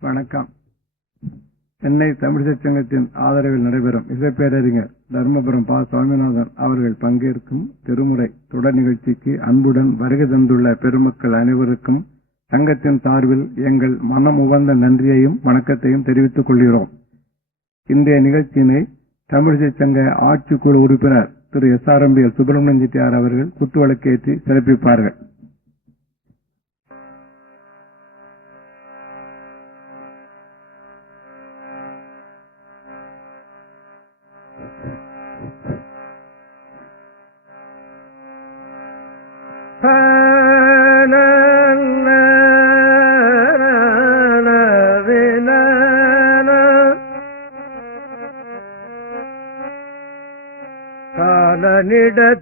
வணக்கம். சென்னை தமிழிசை சங்கத்தின் ஆதரவில் நடைபெறும் இசைப்பேரறிஞர் தர்மபுரம் பா. சுவாமிநாதன் அவர்கள் பங்கேற்கும் திருமுறை தொடர் நிகழ்ச்சிக்கு அன்புடன் வருகை தந்துள்ள பெருமக்கள் அனைவருக்கும் சங்கத்தின் சார்பில் எங்கள் மனம் உவந்த நன்றியையும் வணக்கத்தையும் தெரிவித்துக் கொள்கிறோம். இன்றைய நிகழ்ச்சியினை தமிழிசை சங்க ஆட்சிக்குழு உறுப்பினர் திரு SRMBL சுப்பிரமணியன் செட்டியார் அவர்கள் குத்துவிளக்கேற்றி சிறப்பிப்பார்கள்.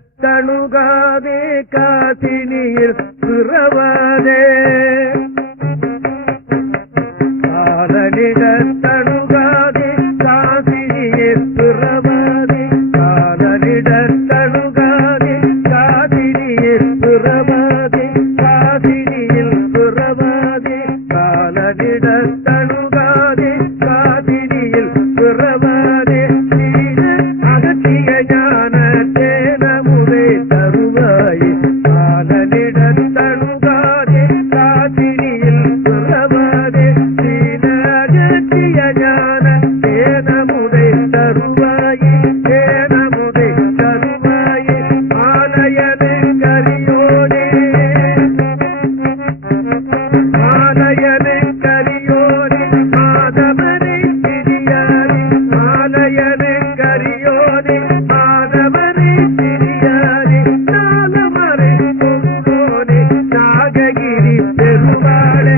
காலனிடத்தணுகாதே காசினியில் பிறவாதே, காலனிடத்தணுகாதே காசினியில் பிறவாதே, காலனிடத்தணுகாதே காசினியில் பிறவாதே, காசினியில் பிறவாதே, காலனிடத்தணுகாதே காசினியில் பிறவாதே, அகத்திய ஞான தேனமுதே தருவாயே, காலனிடத்தணுகாதே காசினியில் பிறவாதே, அகத்திய ஞான தேனமுதே தருவாயே, தேனமுதே தருவாயே, ஆலயமே கரியோனே, ஆலயமே கரியோனே, மாதவனே திரியாரே, ஆலயமே கரியோனே, மாதவனே திரியாரே, நாலமறை பொருளோனே, நாககிரி பெருமாளே,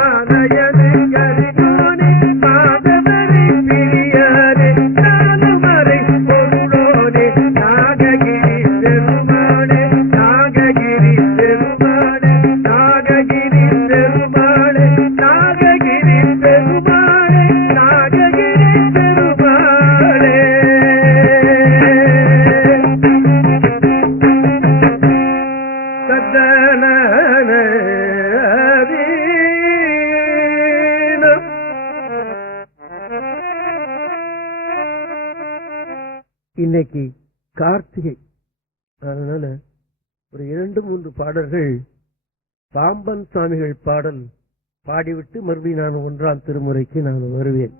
ஆலயமே கரியோனே, மாதவனே திரியாரே, நாலமறை பொருளோனே, நாககிரி பெருமாளே, நாககிரி பெருமாளே, நாககிரி பெருமாளே, நாககிரி பெருமாளே, நாககிரி பெருமாளே. சத்தனவீனம். இன்னைக்கு கார்த்திகை, அதனால ஒரு 2-3 பாடல்கள் பாம்பன் சுவாமிகள் பாடல் பாடிவிட்டு மறுபடியும் நான் 1ஆம் திருமுறைக்கு நான் வருவேன்.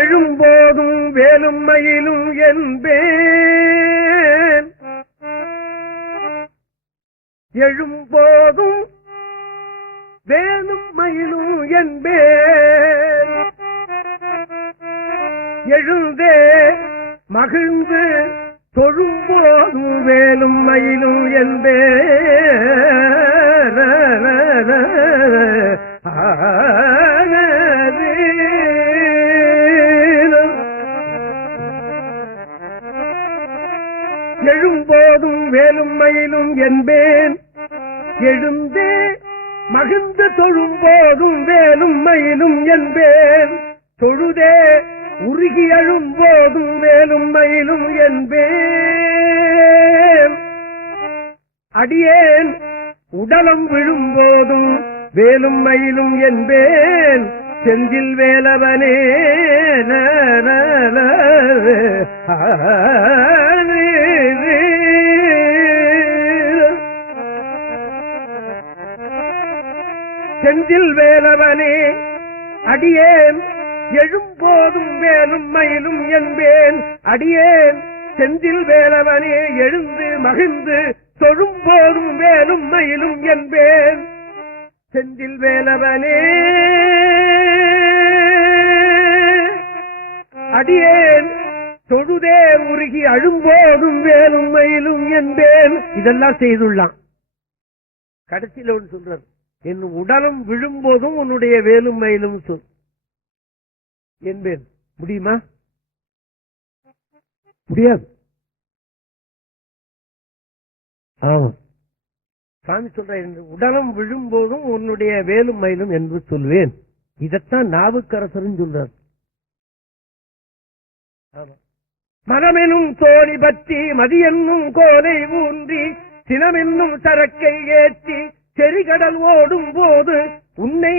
எழும்போதும் வேலும் மயிலும் என்பேன், எழும்போதும் வேலும் மயிலும் என்பேன், எழுந்தே மகிழ்ந்து தொழும்போதும் வேலும் மயிலும் எழும்போதும் வேலும் மயிலும் என்பேன், எழுந்தே மகிழ்ந்து தொழும்போதும் வேலும் மயிலும் என்பேன், தொழுதே உருகி எழும்போதும் வேலும் மயிலும் என்பேன், அடியேன் உடலம் விழும்போதும் வேலும் மயிலும் என்பேன், செந்தில் வேலவனே செந்தில் வேலவனே, அடியேன் எழும்போதும் வேலும் மயிலும் என்பேன், அடியேன் செந்தில் வேலவனே, எழுந்து மகிழ்ந்து தொழும்போதும் வேலும் மயிலும் என்பேன், செந்தில் வேலவனே, அடியேன் தொழுதே உருகி அழும்போதும் வேலும் மயிலும் என்பேன். இதெல்லாம் செய்துள்ளான். கடைசியில் ஒன்று சொல்றார், என் உடலும் விழும்போதும் உன்னுடைய வேலும் மயிலும் சொல் என்பேன். முடியுமா? முடியாது. ஆமா, சாமி சொல்ற, உடலம் விழும்போதும் உன்னுடைய வேலும் மயிலும் என்று சொல்வேன் இதத்தான் நாவுக்கரசரும் சொல்றார். மனமெனும் தோணி பற்றி மதியென்னும் கோலை ஊன்றி சினமென்னும் சரக்கை ஏற்றி செறிகடல் ஓடும் போது உன்னை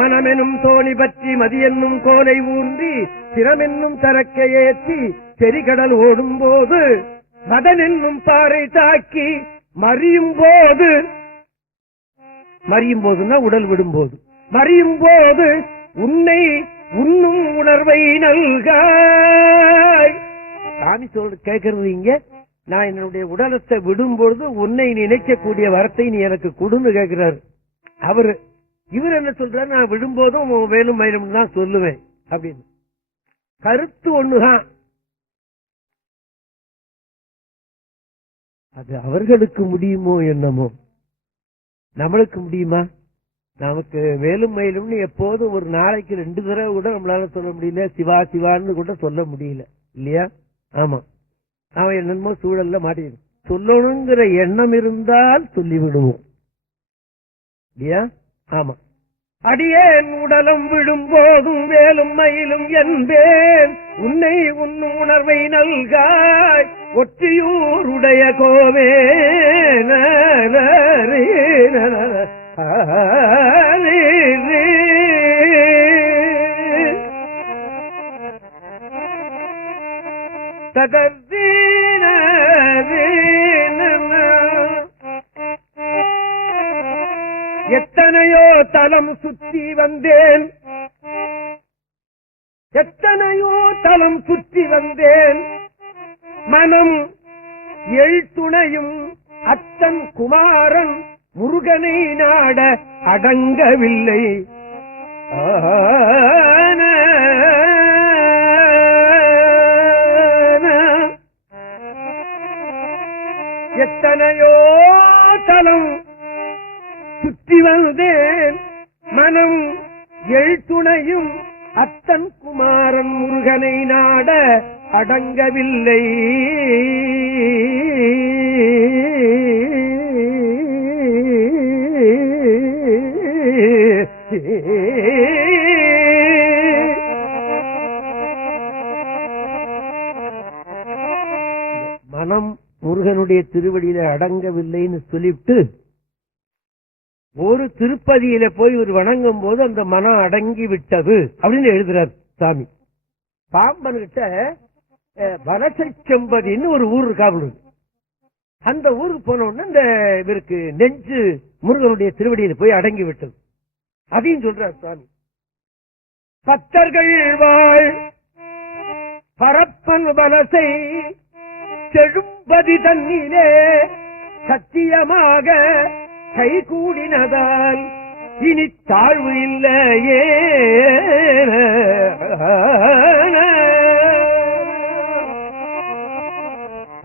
மனமெனும் தோணி பற்றி மதியென்னும் கோலை ஊன்றி சிரமென்னும் சரக்கை ஏற்றி செறிகடல் ஓடும் போது மதனென்னும் பாறை தாக்கி மறியும் போதுன்னா உடல் விடும்போது மறியும் போது உன்னை உண்ணும் உணர்வை நல்காய். சாமி சொல்ற கேட்கறது இங்க, நான் என்னுடைய உடலத்தை விடும்பொழுது உன்னை நினைக்கக்கூடிய வரத்தை நீ எனக்கு கொடுன்னு கேட்கிறாரு. இவர் என்ன சொல்றாரு, நான் விடும்போதும் வேலும் மயிலும் தான் சொல்லுவேன் அப்படின்னு. கருத்து ஒண்ணுதான், அது அவர்களுக்கு முடியுமோ என்னமோ, நம்மளுக்கு முடியுமா? நமக்கு வேலும் மயிலும்னு எப்போதும் ஒரு நாளைக்கு 2 தடவை கூட நம்மளால சொல்ல முடியல, சிவா சிவான்னு கூட சொல்ல முடியல இல்லையா? ஆமா, நாம என்னமோ சூழல்ல மாட்டிடும். சொல்லணுங்கிற எண்ணம் இருந்தால் சொல்லிவிடுவோம் இல்லையா? ஆமா. அடியேன் உடலம் விடும் போதும் வேலும் மயிலும் என்பேன் உன்னை உன்னும் உணர்வை நல்காய் ஒற்றியூருடைய கோவே தகதீன எத்தனையோ தலம் சுற்றி வந்தேன், எத்தனையோ தலம் சுற்றி வந்தேன், மனம் எழுத்துணையும் அத்தன் குமாரன் முருகனை நாட அடங்கவில்லை. எத்தனையோ தலம் சுற்றி வந்தேன், மனம் எழுத்துணையும் அத்தன் குமாரன் முருகனை நாட அடங்கவில்லை. மனம் முருகனுடைய திருவடியில அடங்கவில்லைன்னு சொல்லிவிட்டு ஒரு திருப்பதியில போய் ஒரு வணங்கும் போது அந்த மனம் அடங்கி விட்டது அப்படின்னு எழுதுறார் சாமி. பாம்பன் கிட்ட வலசைச்செம்பதின்னு ஒரு ஊர் இருக்காங்க. அந்த ஊருக்கு போன உடனே இந்த இவருக்கு நெஞ்சு முருகனுடைய திருவடியில போய் அடங்கி விட்டது. அதையும் சொல்றார் சாமி. பத்தர்கள் வாழ் பரப்பன் வலசை செழும்பதி தன்னிலே சத்தியமாக கை கூடினதால் இனி தாழ்வு இல்லையே.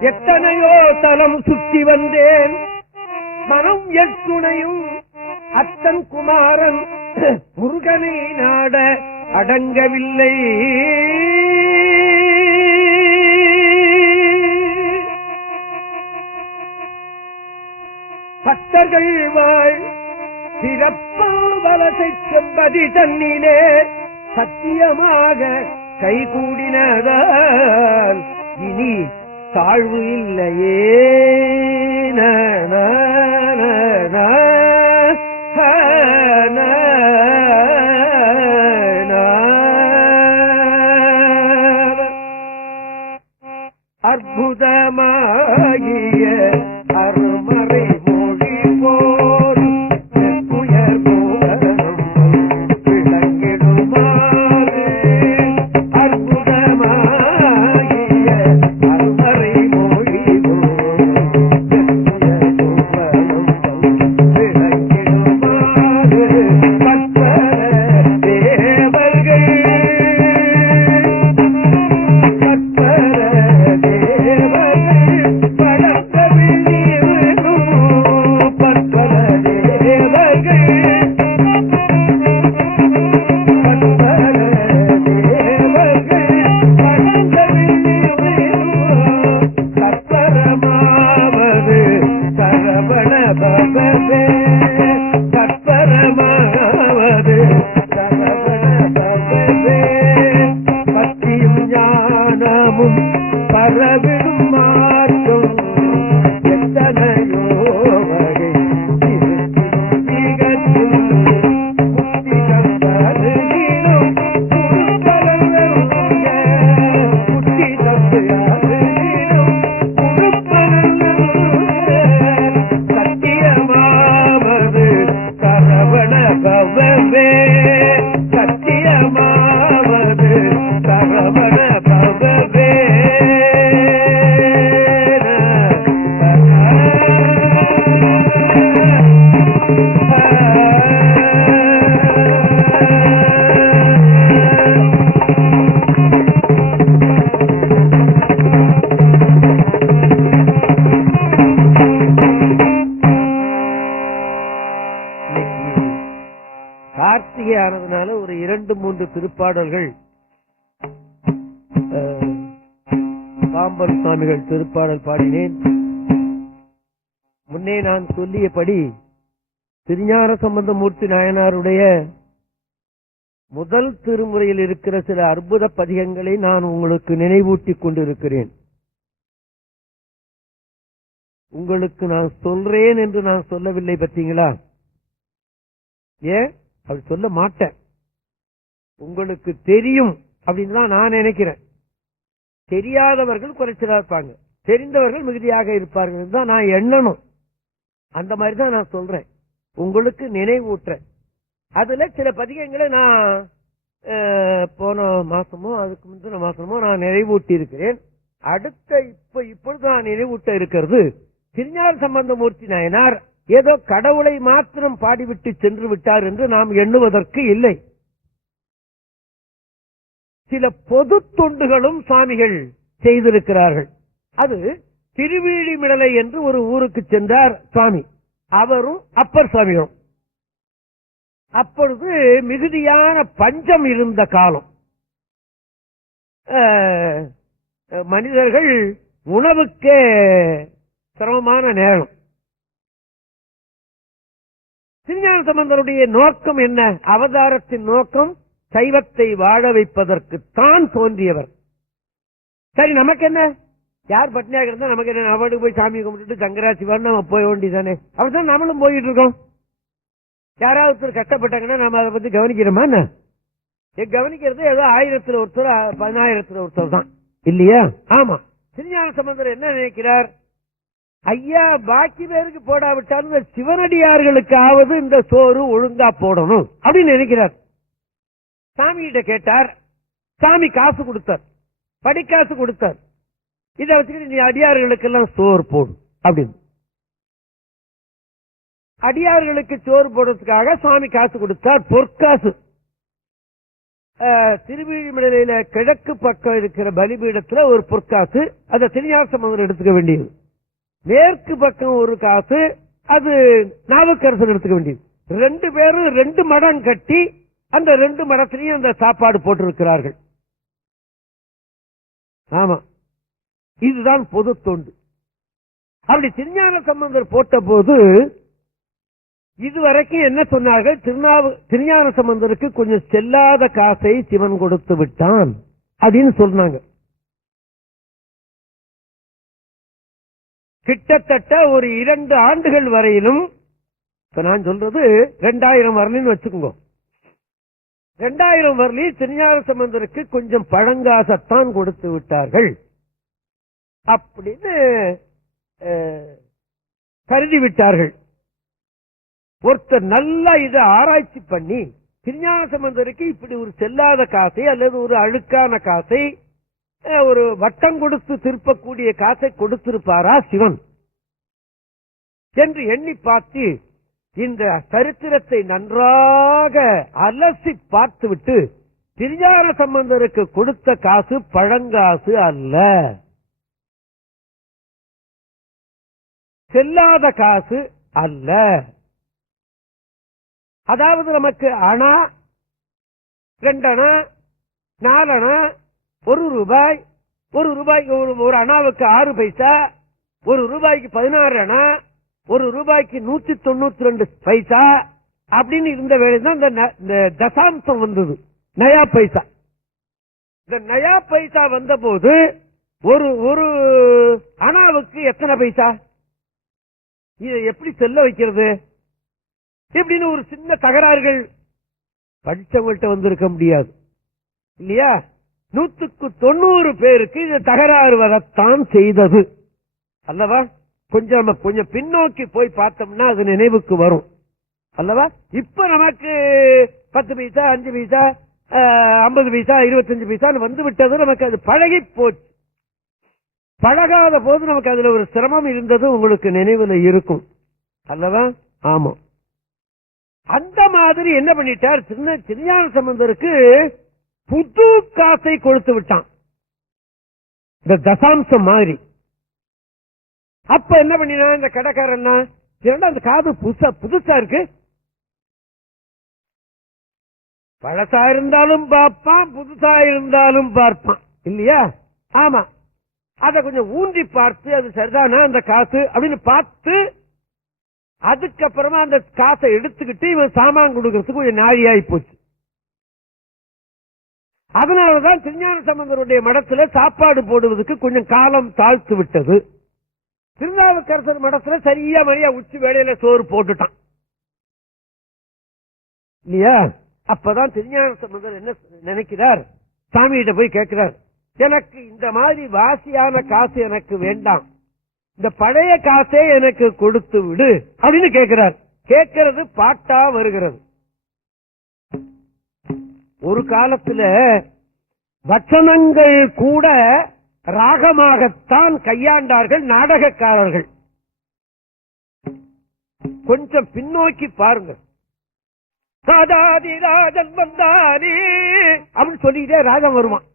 எத்தனையோ தலம் சுற்றி வந்தேன், மனம் எத்துணையும் அத்தன் குமாரன் முருகனை நாட அடங்கவில்லை. பக்தர்கள் வாழ் சிறப்பால் வலசை செம்பதி தன்னிலே சத்தியமாக கைகூடினதால் இனி தாழ்வு இல்லையே. அற்புதமாகிய அருமறை சரவண பவதே பவவே சத்தியமாவது சரவண பவவே கார்த்திகை ஆனதுனால ஒரு 2-3 திருப்பாடல்கள் பாம்பன் சுவாமிகள் திருப்பாடல் பாடினேன். முன்னே நான் சொல்லியபடி திருஞான சம்பந்தமூர்த்தி நாயனாருடைய முதல் திருமுறையில் இருக்கிற சில அற்புத பதிகங்களை நான் உங்களுக்கு நினைவூட்டிக் கொண்டிருக்கிறேன். உங்களுக்கு நான் சொல்றேன் என்று நான் சொல்லவில்லை பார்த்தீங்களா? ஏன் அப்படி சொல்ல மாட்டேன், உங்களுக்கு தெரியும் அப்படின்னு தான் நான் நினைக்கிறேன். தெரியாதவர்கள் குறைச்சலா இருப்பாங்க, தெரிந்தவர்கள் மிகுதியாக இருப்பார்கள் தான் நான் எண்ணணும். அந்த மாதிரி தான் நான் சொல்றேன், உங்களுக்கு நினைவூட்டுறேன். அதுல சில பதிகங்களை நான் போன மாசமோ அதுக்கு முந்தின மாசமோ நான் நினைவூட்டி இருக்கிறேன். அடுத்த இப்பொழுது நான் நினைவூட்ட இருக்கிறது திருஞான சம்பந்தமூர்த்தி நாயனார் ஏதோ கடவுளை மாத்திரம் பாடிவிட்டு சென்று விட்டார் என்று நாம் எண்ணுவதற்கு இல்லை. சில பொது தொண்டுகளும் சுவாமிகள் செய்திருக்கிறார்கள். அது திருவீழிமிடலை என்று ஒரு ஊருக்கு சென்றார் சுவாமி, அவரும் அப்பர் சுவாமியும். அப்பொழுது மிகுதியான பஞ்சம் இருந்த காலம், மனிதர்கள் உணவுக்கே சிரமமான நேரம். திருஞான சம்பந்தருடைய நோக்கம் என்ன? அவதாரத்தின் நோக்கம் சைவத்தை வாழ வைப்பதற்கு தான் தோன்றியவர். சரி, நமக்கு என்ன, யார் பட்னியாக இருந்தா நமக்கு என்ன, அவனுக்கு போய் சாமி கும்பிட்டு சங்கரா சிவான்னு நம்ம போய் வேண்டியதானே. அப்படிதான் நம்மளும் போயிட்டு இருக்கோம். யாராவது கஷ்டப்பட்டாங்கன்னா நம்ம அதை பத்தி கவனிக்கிறோமா? என்ன கவனிக்கிறது ஏதோ 1000 ஒருத்தர் 10,000 ஒருத்தர் தான் இல்லையா? ஆமா. திருஞான சம்பந்தர் என்ன நினைக்கிறார்? ஐயா, பாக்கி பேருக்கு போடாவிட்டாலும் சிவனடியார்களுக்காவது இந்த சோறு ஒழுங்கா போடணும் அப்படின்னு நினைக்கிறார். சாமிகிட்ட கேட்டார், சாமி காசு கொடுத்தார், படிக்காசு கொடுத்தார். இதை வச்சுக்கிட்டு நீ அடியார்களுக்கு எல்லாம் சோறு போடு அப்படின்னு. அடியார்களுக்கு சோறு போடுறதுக்காக சாமி காசு கொடுத்தார், பொற்காசு. திருவீழிமிடலையில கிழக்கு பக்கம் இருக்கிற பலிபீடத்துல ஒரு பொற்காசு, அதை திருஞான சம்பந்தர் எடுத்துக்க வேண்டியது. மேற்கு பக்கம் ஒரு காசு, அது நாவுக்கரசர் எடுத்துக்க வேண்டியது. 2 பேரும் 2 மடம் கட்டி அந்த 2 மடத்திலையும் அந்த சாப்பாடு போட்டிருக்கிறார்கள். ஆமா, இதுதான் பொது தொண்டு. அப்படி திருஞான சம்பந்தர் போட்ட போது இதுவரைக்கும் என்ன சொன்னார்கள்? திருஞான சம்பந்தருக்கு கொஞ்சம் செல்லாத காசை சிவன் கொடுத்து விட்டான் அப்படின்னு சொன்னாங்க. கிட்டத்தட்ட ஒரு 2 ஆண்டுகள் வரையிலும், நான் சொல்றது 2000 வரலின்னு வச்சுக்கோங்க, 2000 வரலில் திருஞான சம்பந்தருக்கு கொஞ்சம் பழங்காசத்தான் கொடுத்து விட்டார்கள் அப்படின்னு கருதி விட்டார்கள். ஒருத்தர் நல்லா இதை ஆராய்ச்சி பண்ணி திருஞான சம்பந்தருக்கு இப்படி ஒரு செல்லாத காசை அல்லது ஒரு அழுக்கான காசை, ஒரு வட்டம் கொடுத்து திருப்பக்கூடிய காசை கொடுத்திருப்பாரா சிவன் என்று எண்ணி பார்த்து இந்த சரித்திரத்தை நன்றாக அலசி பார்த்துவிட்டு திருஞான சம்பந்தருக்கு கொடுத்த காசு பழங்காசு அல்ல, செல்லாத காசு அல்ல. அதாவது நமக்கு அணா, 2 அணா, 4 அணா, 1 ரூபாய், 1 ரூபாய்க்கு ஒரு அணாவுக்கு 6 பைசா, 1 ரூபாய்க்கு 16 அணா, 1 ரூபாய்க்கு 192 பைசா அப்படின்னு இருந்த வேலைதான் இந்த தசாம்சம் வந்தது, நயா பைசா. இந்த நயா பைசா வந்த போது ஒரு அணாவுக்கு எத்தனை பைசா, இதை எப்படி செல்ல வைக்கிறது இப்படின்னு ஒரு சின்ன தகராறுகள் படிச்சவங்கள்ட்ட வந்திருக்க முடியாது இல்லையா? 190 பேருக்கு இந்த தகராறு வரத்தான் செய்தது அல்லவா? கொஞ்சம் பின்னோக்கி போய் பார்த்தோம்னா அது நினைவுக்கு வரும். அல்லவா? இப்ப நமக்கு 10 பைசா, 5 பைசா, 50 பைசா, 25 பைசா வந்து விட்டது. நமக்கு அது பழகி போச்சு. பழகாத போது நமக்கு அதுல ஒரு சிரமம் இருந்தது, உங்களுக்கு நினைவுல இருக்கும் அல்லவா? ஆமா. அந்த மாதிரி என்ன பண்ணிட்டார், திருஞான சம்பந்தருக்கு புது காசை கொடுத்து விட்டான், இந்த தசாம்சம் மாதிரி. அப்ப என்ன பண்ணினா இந்த கடைக்காரன், அந்த காது புதுசா இருக்கு, பழசா இருந்தாலும் பார்ப்பான், புதுசா இருந்தாலும் பார்ப்பான் இல்லையா? ஆமா. அத கொஞ்சம் ஊன்றி பார்த்து அது சரிதானா அந்த காசு அப்படின்னு பார்த்து, அதுக்கப்புறமா அந்த காசை எடுத்துக்கிட்டு இவன் சாமான் கொடுக்கறதுக்கு கொஞ்சம் நாழியாயி போச்சு. அதனாலதான் திருஞான சம்பந்தருடைய மடத்துல சாப்பாடு போடுவதற்கு கொஞ்சம் காலம் தாழ்த்து விட்டது. திருநாவுக்கரசர் மடத்துல சரியா மரியா உச்சி வேளையில சோறு போட்டுட்டான் இல்லையா? அப்பதான் திருஞான சம்பந்தர் என்ன நினைக்கிறார், சாமிகிட்ட போய் கேட்கிறார், எனக்கு இந்த மாதிரி வாசியான காசு எனக்கு வேண்டாம், இந்த பழைய காசே எனக்கு கொடுத்து விடு அப்படின்னு கேட்கிறார். கேட்கிறது பாட்டா வருகிறது. ஒரு காலத்துல வச்சனங்கள் கூட ராகமாகத்தான் கையாண்டார்கள் நாடகக்காரர்கள். கொஞ்சம் பின்னோக்கி பாருங்க. ராஜாதிராஜன் வந்தானே அப்படின்னு சொல்லிட்டே ராகம் வருவான்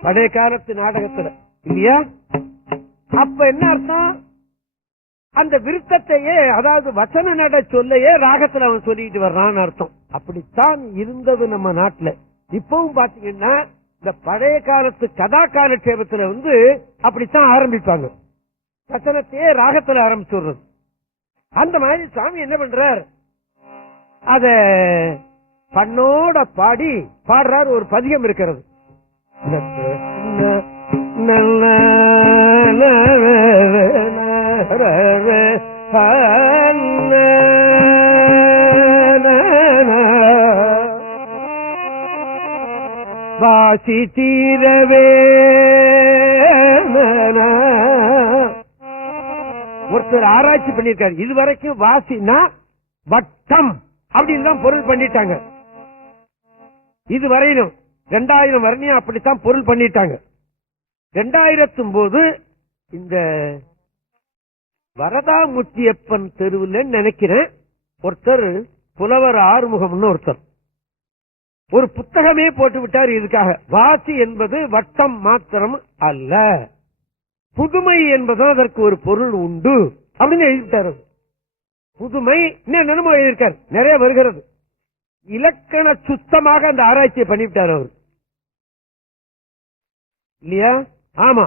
பழைய காலத்து நாடகத்துல இல்லையா? அப்ப என்ன அர்த்தம், அந்த விருத்தத்தையே, அதாவது வசன நட சொல்லையே ராகத்துல அவன் சொல்லிட்டு வர்றான்னு அர்த்தம். அப்படித்தான் இருந்தது நம்ம நாட்டுல. இப்பவும் பாத்தீங்கன்னா இந்த பழைய காலத்து கதா காலட்சேபத்துல அப்படித்தான் ஆரம்பிப்பாங்க, வசனத்தையே ராகத்துல ஆரம்பிச்சுடுறது. அந்த மாதிரி சாமி என்ன பண்றார், அத பண்ணோட பாடுறார். ஒரு பதிகம் இருக்கிறது, வாசி தீரவே. ஒருத்தர் ஆராய்ச்சி பண்ணிருக்காரு, இதுவரைக்கும் வாசினா வட்டம் அப்படின்னு தான் பொருள் பண்ணிட்டாங்க. இதுவரையிலும் 2000 வரையும் அப்படித்தான் பொருள் பண்ணிட்டாங்க. 2009 இந்த வரதாமுத்தியப்பன் தெருவில் நினைக்கிறேன், ஒருத்தர் புலவர் ஆறுமுகம்னு ஒருத்தர் ஒரு புத்தகமே போட்டு விட்டார் இதுக்காக. வாசி என்பது வட்டம் மாத்திரம் அல்ல, புதுமை என்பது அதற்கு ஒரு பொருள் உண்டு அப்படின்னு எழுதிட்டார். புதுமை என்னமோ எழுதியிருக்கார், நிறைய வருகிறது. இலக்கண சுத்தமாக அந்த ஆராய்ச்சியை பண்ணிவிட்டார் அவர் இல்லையா? ஆமா,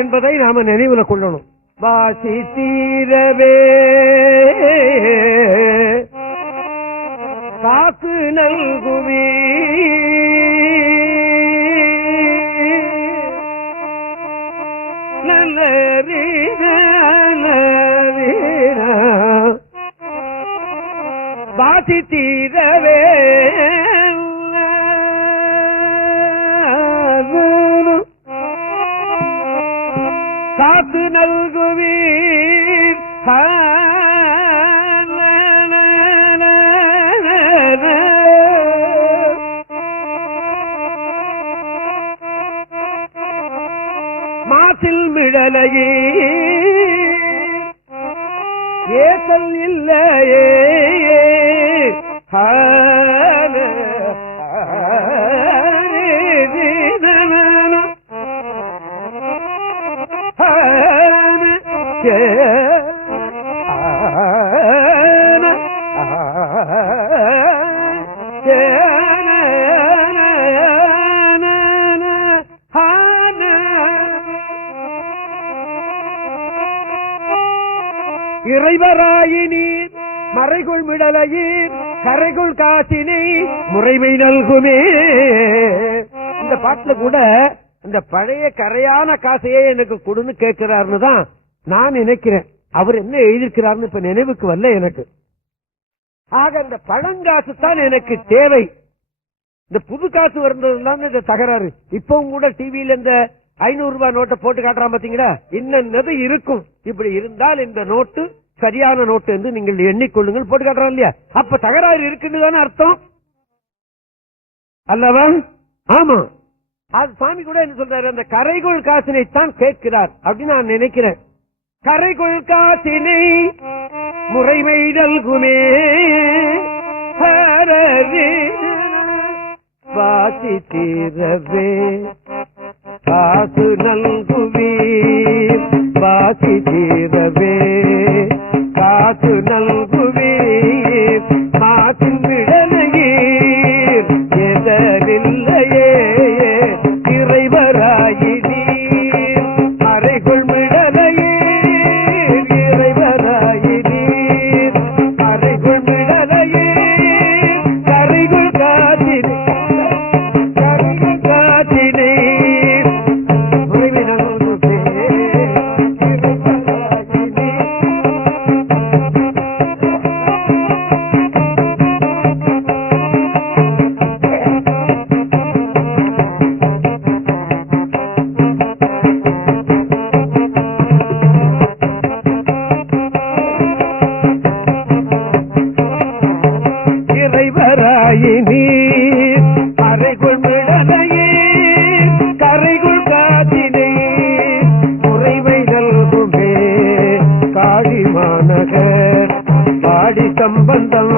என்பதை நாம நினைவுல கொள்ளணும். வாசி தீரவே காசு நல்குவி வாசி தீரவே காசு நல்குவீர் மாசில் மிடலையே ஏசல் இல்லையே இறைவராயினீர் மறைகுள் மிடலையீர் கரைகுள் காசினை முறைமை நல்குமே. இந்த பாட்டுல கூட இந்த பழைய கரையான காசையே எனக்கு கொடுன்னு கேட்கிறாருன்னு தான் நான் நினைக்கிறேன். அவர் என்ன எழுதியிருக்கிறார்னு இப்ப நினைவுக்கு வரல எனக்கு. ஆக இந்த பழங்காசு தான் எனக்கு தேவை. இந்த புது காசு வருந்ததுதான் இந்த தகராறு. இப்பவும் கூட டிவியில இந்த ரூபாய் நோட்டை போட்டு காட்டுறான் பாத்தீங்களா, இன்னது இருக்கும். இப்படி இருந்தால் இந்த நோட்டு சரியான நோட்டு என்று நீங்கள் எண்ணிக்கொள்ளுங்கள் போட்டு காட்டுறான் இல்லையா? அப்ப தகராறு இருக்குன்னு தானே அர்த்தம் அல்லவா? ஆமா. அது சாமி கூட என்ன சொல்றாரு, அந்த கரைகொள் காசினை தான் கேட்கிறார் அப்படின்னு நான் நினைக்கிறேன். கரைகொள் காசினை முறைமை நல்குமே வாசி தீரவே காசு நல்குவீர், வாசி தீரவே காசு நல்குவீர், மாசின் விடலையீர் எதவில்லையே இறைவராயினீர், அறைகொள் விடலையீர் இறைவராயினீர், அறைகொள் விடலையீர் கரைகொள் காத்தினை கரைகொள் காத்தினை அறைகொள் விடலையீர் கரைகொள் காத்தினை முறைமை நல்குமே காளிமாநகர் பாடி சம்பந்தம்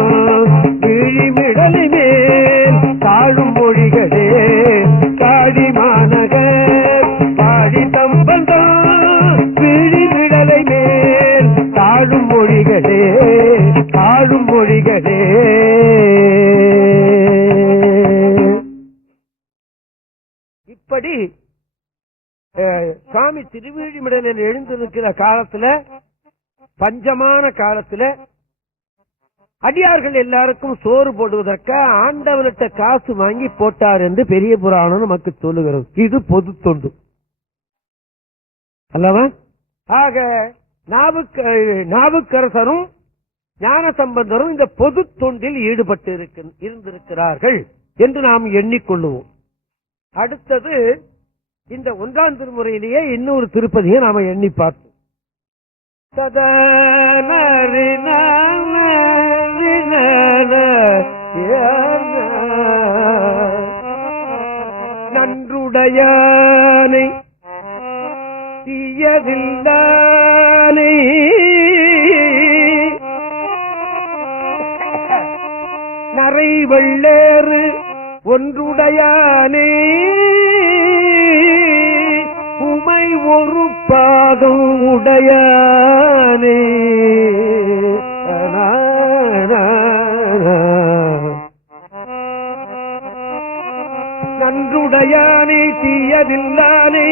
விழிமிடலி மேல் தாழும் மொழிகளே, காளிமாநகர் பாடி சம்பந்தம் விழிமிடலை மேல் தாழும் மொழிகளே, தாழும் மொழிகளே. இப்படி சுவாமி திருவிழிமிடலில் எழுந்திருக்கிற காலத்துல, பஞ்சமான காலத்துல அடியார்கள் எல்லாருக்கும் சோறு போடுவதற்கு ஆண்டவர்கிட்ட காசு வாங்கி போட்டார் என்று பெரிய புராணம் நமக்கு சொல்லுகிறது. இது பொது தொண்டு அல்லவா? ஆக நாவுக்கரசரும் ஞானசம்பந்தரும் இந்த பொது தொண்டில் ஈடுபட்டு இருந்திருக்கிறார்கள் என்று நாம் எண்ணிக்கொள்ளுவோம். அடுத்தது இந்த 1ஆம் திருமுறையிலேயே இன்னொரு திருப்பதியை நாம எண்ணி பார்த்தோம். நன்றுடையானை தீயதில்லானை நரை வெள்ளேறு ஒன்றுடையானே உமை ஒரு பாதம் உடையானே நன்றுடையானே தீயதில்லானே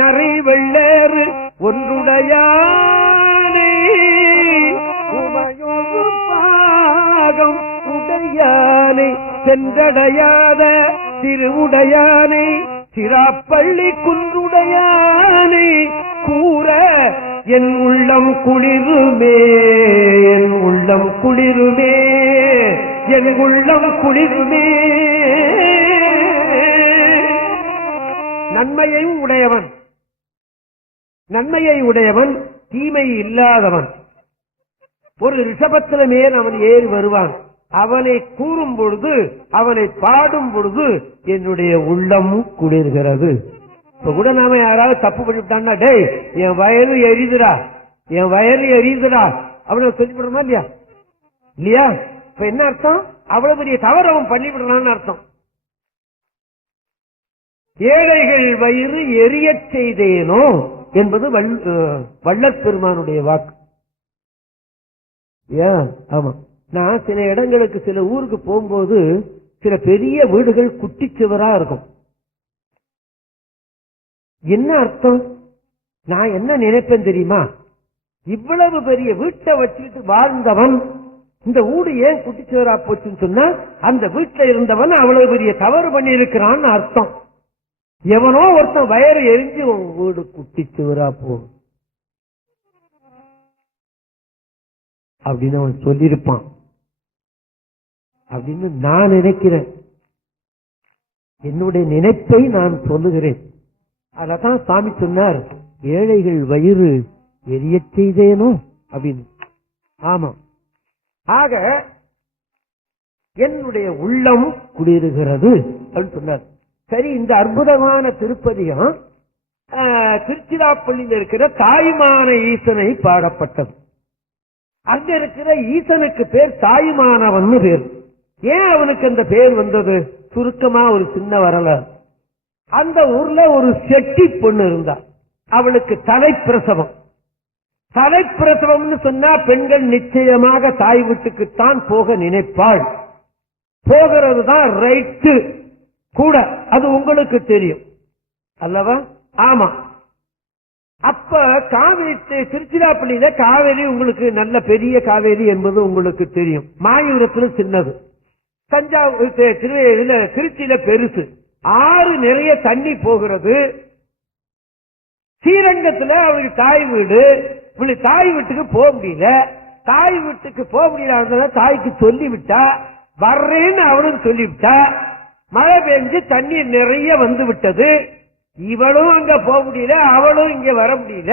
நரை வெள்ளேறு ஒன்றுடையானே உமையொரு பாகம் உடையானே சென்றடையாத திருவுடையானே சிராப்பள்ளி குன்றுடையானே கூற என் உள்ளம் குளிருமே, என் உள்ளம் குளிருமே, என் உள்ளம் குளிருமே. நன்மையை உடையவன், நன்மையை உடையவன், தீமை இல்லாதவன். ஒரு ரிஷபத்தில மேல் அவன் ஏறி வருவான். அவனை கூறும் பொழுது, அவனை பாடும் பொழுது என்னுடைய உள்ளமும் குளிர்கிறது. இப்ப கூட நாம யாராவது தப்பு பண்ணிவிட்டான்னா, டேய் என் வயது எரியுதுடா, என் வயது எரியுதுடா அப்படின்னு சொல்லிவிடுறோமா இல்லையா? இல்லையா? இப்ப என்ன அர்த்தம்? அவ்வளவு பெரிய தவறு அவன் பண்ணிவிடுறான்னு அர்த்தம். ஏழைகள் வயிறு எரிய செய்தேனோ என்பது வள்ளற் பெருமானுடைய வாக்கு. ஆமா, நான் சில இடங்களுக்கு, சில ஊருக்கு போகும்போது சில பெரிய வீடுகள் குட்டிச்சுவரா இருக்கும். என்ன அர்த்தம்? நான் என்ன நினைப்பேன் தெரியுமா? இவ்வளவு பெரிய வீட்டை வச்சுக்கிட்டு வாழ்ந்தவன் இந்த வீடு ஏன் குட்டிச்சுவரா போச்சுன்னு சொன்னா, அந்த வீட்டில் இருந்தவன் அவ்வளவு பெரிய தவறு பண்ணி இருக்கிறான்னு அர்த்தம். எவனோ ஒருத்தன் வயறு எரிஞ்சு உன் வீடு குட்டிச்சுவரா போகும் அப்படின்னு அவன் சொல்லியிருப்பான் அப்படின்னு நான் நினைக்கிறேன். என்னுடைய நினைப்பை நான் சொல்லுகிறேன். அததான் சாமி சொன்னார், ஏழைகள் வயிறு எரிய செய்தேனோ அப்படின்னு. ஆமா, ஆக என்னுடைய உள்ளம் குளிர்கிறது அப்படின்னு சொன்னார். சரி, இந்த அற்புதமான திருப்பதிகம் திருச்சிராப்பள்ளியில் இருக்கிற தாயுமான ஈசனை பாடப்பட்டது. அங்க இருக்கிற ஈசனுக்கு பேர் தாயுமானவன் பேர். ஏன் அவனுக்கு அந்த பேர் வந்தது? சுருக்கமா ஒரு சின்ன வரலாறு. அந்த ஊர்ல ஒரு செட்டி பொண்ணு இருந்தா, அவளுக்கு தலைப்பிரசவம். தலைப்பிரசவம்னு சொன்னா பெண்கள் நிச்சயமாக தாய் வீட்டுக்குத்தான் போக நினைப்பாள். போகிறது தான் ரைட்டு கூட, அது உங்களுக்கு தெரியும் அல்லவா? ஆமா. அப்ப காவிரி, திருச்சிராப்பள்ளியில காவேரி உங்களுக்கு நல்ல பெரிய காவேரி என்பது உங்களுக்கு தெரியும். மாயூரத்துல சின்னது, தஞ்சாவூர் திருச்சியில பெருசு. ஆறு நிறைய தண்ணி போகிறது. ஸ்ரீரங்கத்துல அவளுக்கு தாய் வீடு. இவளுக்கு தாய் வீட்டுக்கு போக முடியல. தாய் வீட்டுக்கு போக முடியல, தாய்க்கு சொல்லிவிட்டா வர்றேன்னு அவனுக்கு சொல்லிவிட்டா. மழை பெஞ்சு தண்ணீர் நிறைய வந்து விட்டது. இவளும் அங்க போக முடியல, அவளும் இங்க வர முடியல.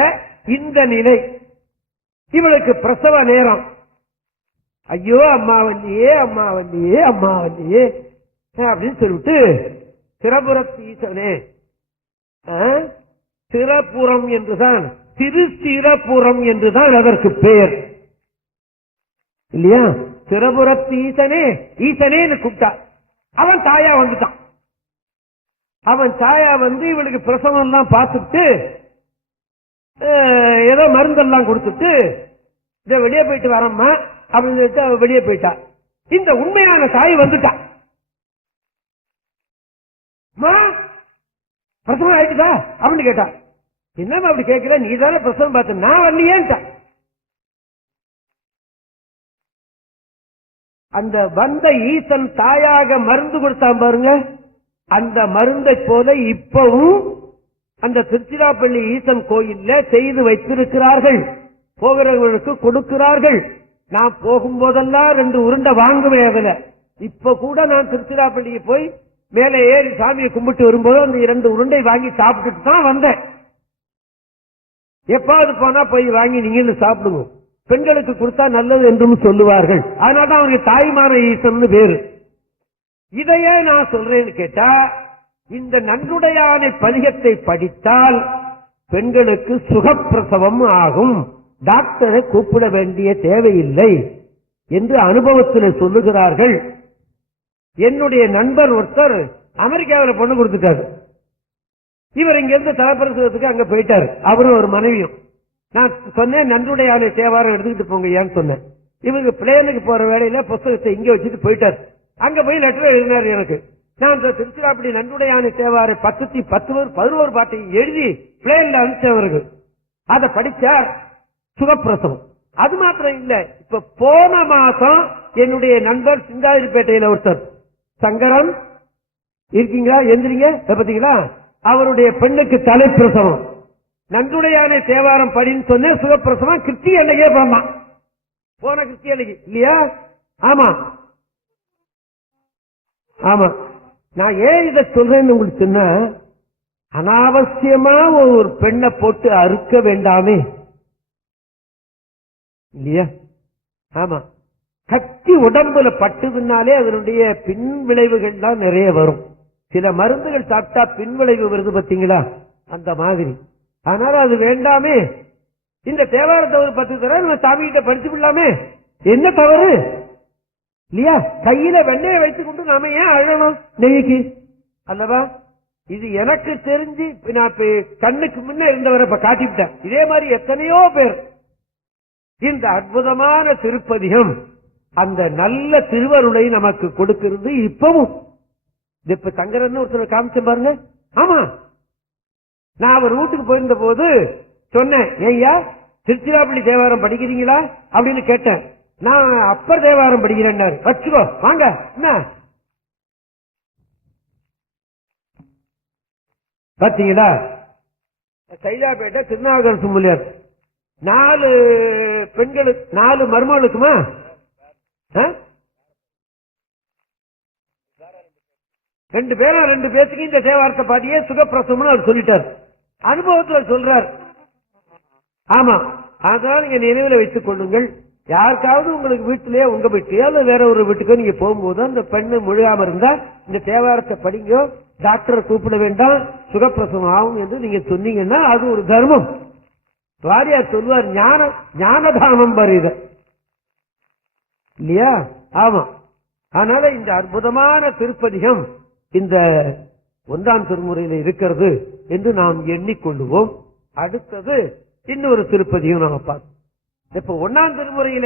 இந்த நிலை. இவளுக்கு பிரசவ நேரம். ஐயோ அம்மா வல்லியே, அம்மா வல்லியே, அம்மா வல்லியே அப்படின்னு சொல்லிட்டு சிறபுரத்து ஈசனே, சிறப்புறம் என்றுதான், திருச்சிரப்புறம் என்றுதான் அதற்கு பெயர் இல்லையா? சிறபுரத்து ஈசனே, ஈசனேன்னு கூப்பிட்டா. அவன் தாயா வந்துட்டான். அவன் தாயா வந்து இவளுக்கு பிரசவம் எல்லாம் பார்த்துட்டு ஏதோ மருந்தெல்லாம் கொடுத்துட்டு இத வெளியே போயிட்டு வரம்மா அப்படின்னு சொல்லிட்டு அவ வெளியே போயிட்டா. இந்த உண்மையான தாய் வந்துட்டா. பிரசவம் ஆயிட்டுதா அப்படின்னு கேட்டா. என்னமா அப்படி கேட்கல, நீ தானே பிரசவம் பார்த்த, நான் வரலையேன்ட்டா. அந்த வந்த ஈசன் தாயாக மருந்து கொடுத்தான் பாருங்க, அந்த மருந்தை போல இப்பவும் அந்த திருச்சிராப்பள்ளி ஈசன் கோயில்ல செய்து வைத்திருக்கிறார்கள். போகிறவர்களுக்கு கொடுக்கிறார்கள். நான் போகும்போதெல்லாம் 2 உருண்டை வாங்குவேன். அதுல இப்ப கூட நான் திருச்சிராப்பள்ளிக்கு போய் மேலே ஏறி சாமியை கும்பிட்டு வரும்போது அந்த 2 உருண்டை வாங்கி சாப்பிட்டுட்டு தான் வந்தேன். எப்பாவது போனா போய் வாங்கி நீங்களும் சாப்பிடுவோம். பெண்களுக்கு கொடுத்தா நல்லது என்றும் சொல்லுவார்கள். அதனாலதான் அவனுக்கு தாய்மான ஈசன் பேரு. இதையே நான் சொல்றேன்னு கேட்டா, இந்த நன்றுடையானை பதிகத்தை படித்தால் பெண்களுக்கு சுகப்பிரசவம் ஆகும், டாக்டரை கூப்பிட வேண்டிய தேவையில்லை என்று அனுபவத்தில் சொல்லுகிறார்கள். என்னுடைய நண்பர் ஒருத்தர் அமெரிக்காவில் பொண்ணு கொடுத்துட்டாரு. இவர் இங்க இருந்து தலைப்பிரசவத்துக்கு அங்க போயிட்டாரு, அவரும் ஒரு மனைவியும். நான் சொன்னேன், நன்றுடையானை தேவாரம் எடுத்துக்கிட்டு போங்க ஏன்னு சொன்னேன். இவங்க பிளேனுக்கு போற வேலையில புத்தகத்தை இங்க வச்சுட்டு போயிட்டாரு. அங்க போய் லெட்டர் எழுதினார் எனக்கு. நான் திருச்சிராப்பள்ளி நன்றுடையானை தேவாரை 11 பாட்டையும் எழுதி பிளேன்ல அனுப்பிச்சவர்கள். அதை படிச்சார். சுகப்பிரசவம். அது மாத்திரம் இல்ல, இப்ப போன மாசம் என்னுடைய நண்பர் சிங்காரிப்பேட்டையில ஒருத்தர் சங்கரம் இருக்கீங்களா, எந்திரிங்க பாத்தீங்களா, அவருடைய பெண்ணுக்கு தலைப்பிரசவம். நன்றுடையானை தேவாரம் படின்னு சொன்ன சுகப்பிரசவம் கிருத்தி அன்னைக்கே பண்ணான். போன கிருத்தி அன்னைக்கு இல்லையா? ஆமா ஆமா. நான் ஏன் இதை சொல்றேன்னு உங்களுக்கு சொன்ன, அனாவசியமா ஒரு பெண்ணை போட்டு அறுக்க வேண்டாமே இல்லையா? ஆமா. கத்தி உடம்புல பட்டுதுனாலே அதனுடைய பின் விளைவுகள் தான் நிறைய வரும். சில மருந்துகள் சாப்பிட்டா பின் விளைவு வருது பாத்தீங்களா, அந்த மாதிரி. அதனால அது வேண்டாமே. இந்த தேவாரத்தை ஒரு 10 தடவை நம்ம சாமி கிட்ட படிச்சு விடலாமே, என்ன தவறு இல்லையா? கையில வெண்ணையை வைத்துக் கொண்டு நாம ஏன் அழணும் நெய்க்கு அல்லவா? இது எனக்கு தெரிஞ்சு நான் கண்ணுக்கு முன்ன இருந்தவரை இப்ப காட்டிவிட்டேன். இதே மாதிரி எத்தனையோ பேர். இந்த அற்புதமான திருப்பதிகம் அந்த நல்ல திருவருளை நமக்கு கொடுக்கிறது. இப்பவும் இப்ப சங்கரன் ஒருத்தர் காமிச்ச பாருங்க. ஆமா, நான் அவர் வீட்டுக்கு போயிருந்த போது சொன்னேன், ஐயா திருச்சிராப்பள்ளி தேவாரம் படிக்கிறீங்களா அப்படின்னு கேட்டேன். நான் அப்பர் தேவாரம் படிக்கிறேன். வச்சுக்கோ வாங்க. என்ன பாத்தீங்களா, சைதாப்பேட்டை திருநாவுக்கரசு மூலியார் 4 பெண்களுக்கு 4 மருமகளுக்குமா 2 பேரும் 2 பேருக்கு இந்த தேவாரத்தை பாதியே சுகப்பிரசவம்னு அவர் சொல்லிட்டார். அனுபவத்துல சொல்றார். ஆமா, அதனால நீங்க நினைவுல வைத்துக் கொள்ளுங்கள். யாருக்காவது உங்களுக்கு வீட்டிலேயே உங்க வீட்லயோ அல்ல வேற ஒரு வீட்டுக்கோ நீங்க போகும்போது அந்த பெண்ணு முழுகாம இருந்தா இந்த தேவாரத்தை படிங்க, டாக்டரை கூப்பிட வேண்டாம், சுகப்பிரசவம் ஆகும் என்று நீங்க சொன்னீங்கன்னா அது ஒரு தர்மம். வாரியார் சொல்வார், ஞானதானம் பரித இல்லையா? ஆமா. அதனால இந்த அற்புதமான திருப்பதிகம் இந்த 1ஆம் திருமுறையில இருக்கிறது என்று நாம் எண்ணிக்கொள்ளுவோம். அடுத்தது இன்னொரு திருப்பதியும் நாம பார்ப்போம். இப்ப 1ஆம் திருமுறையில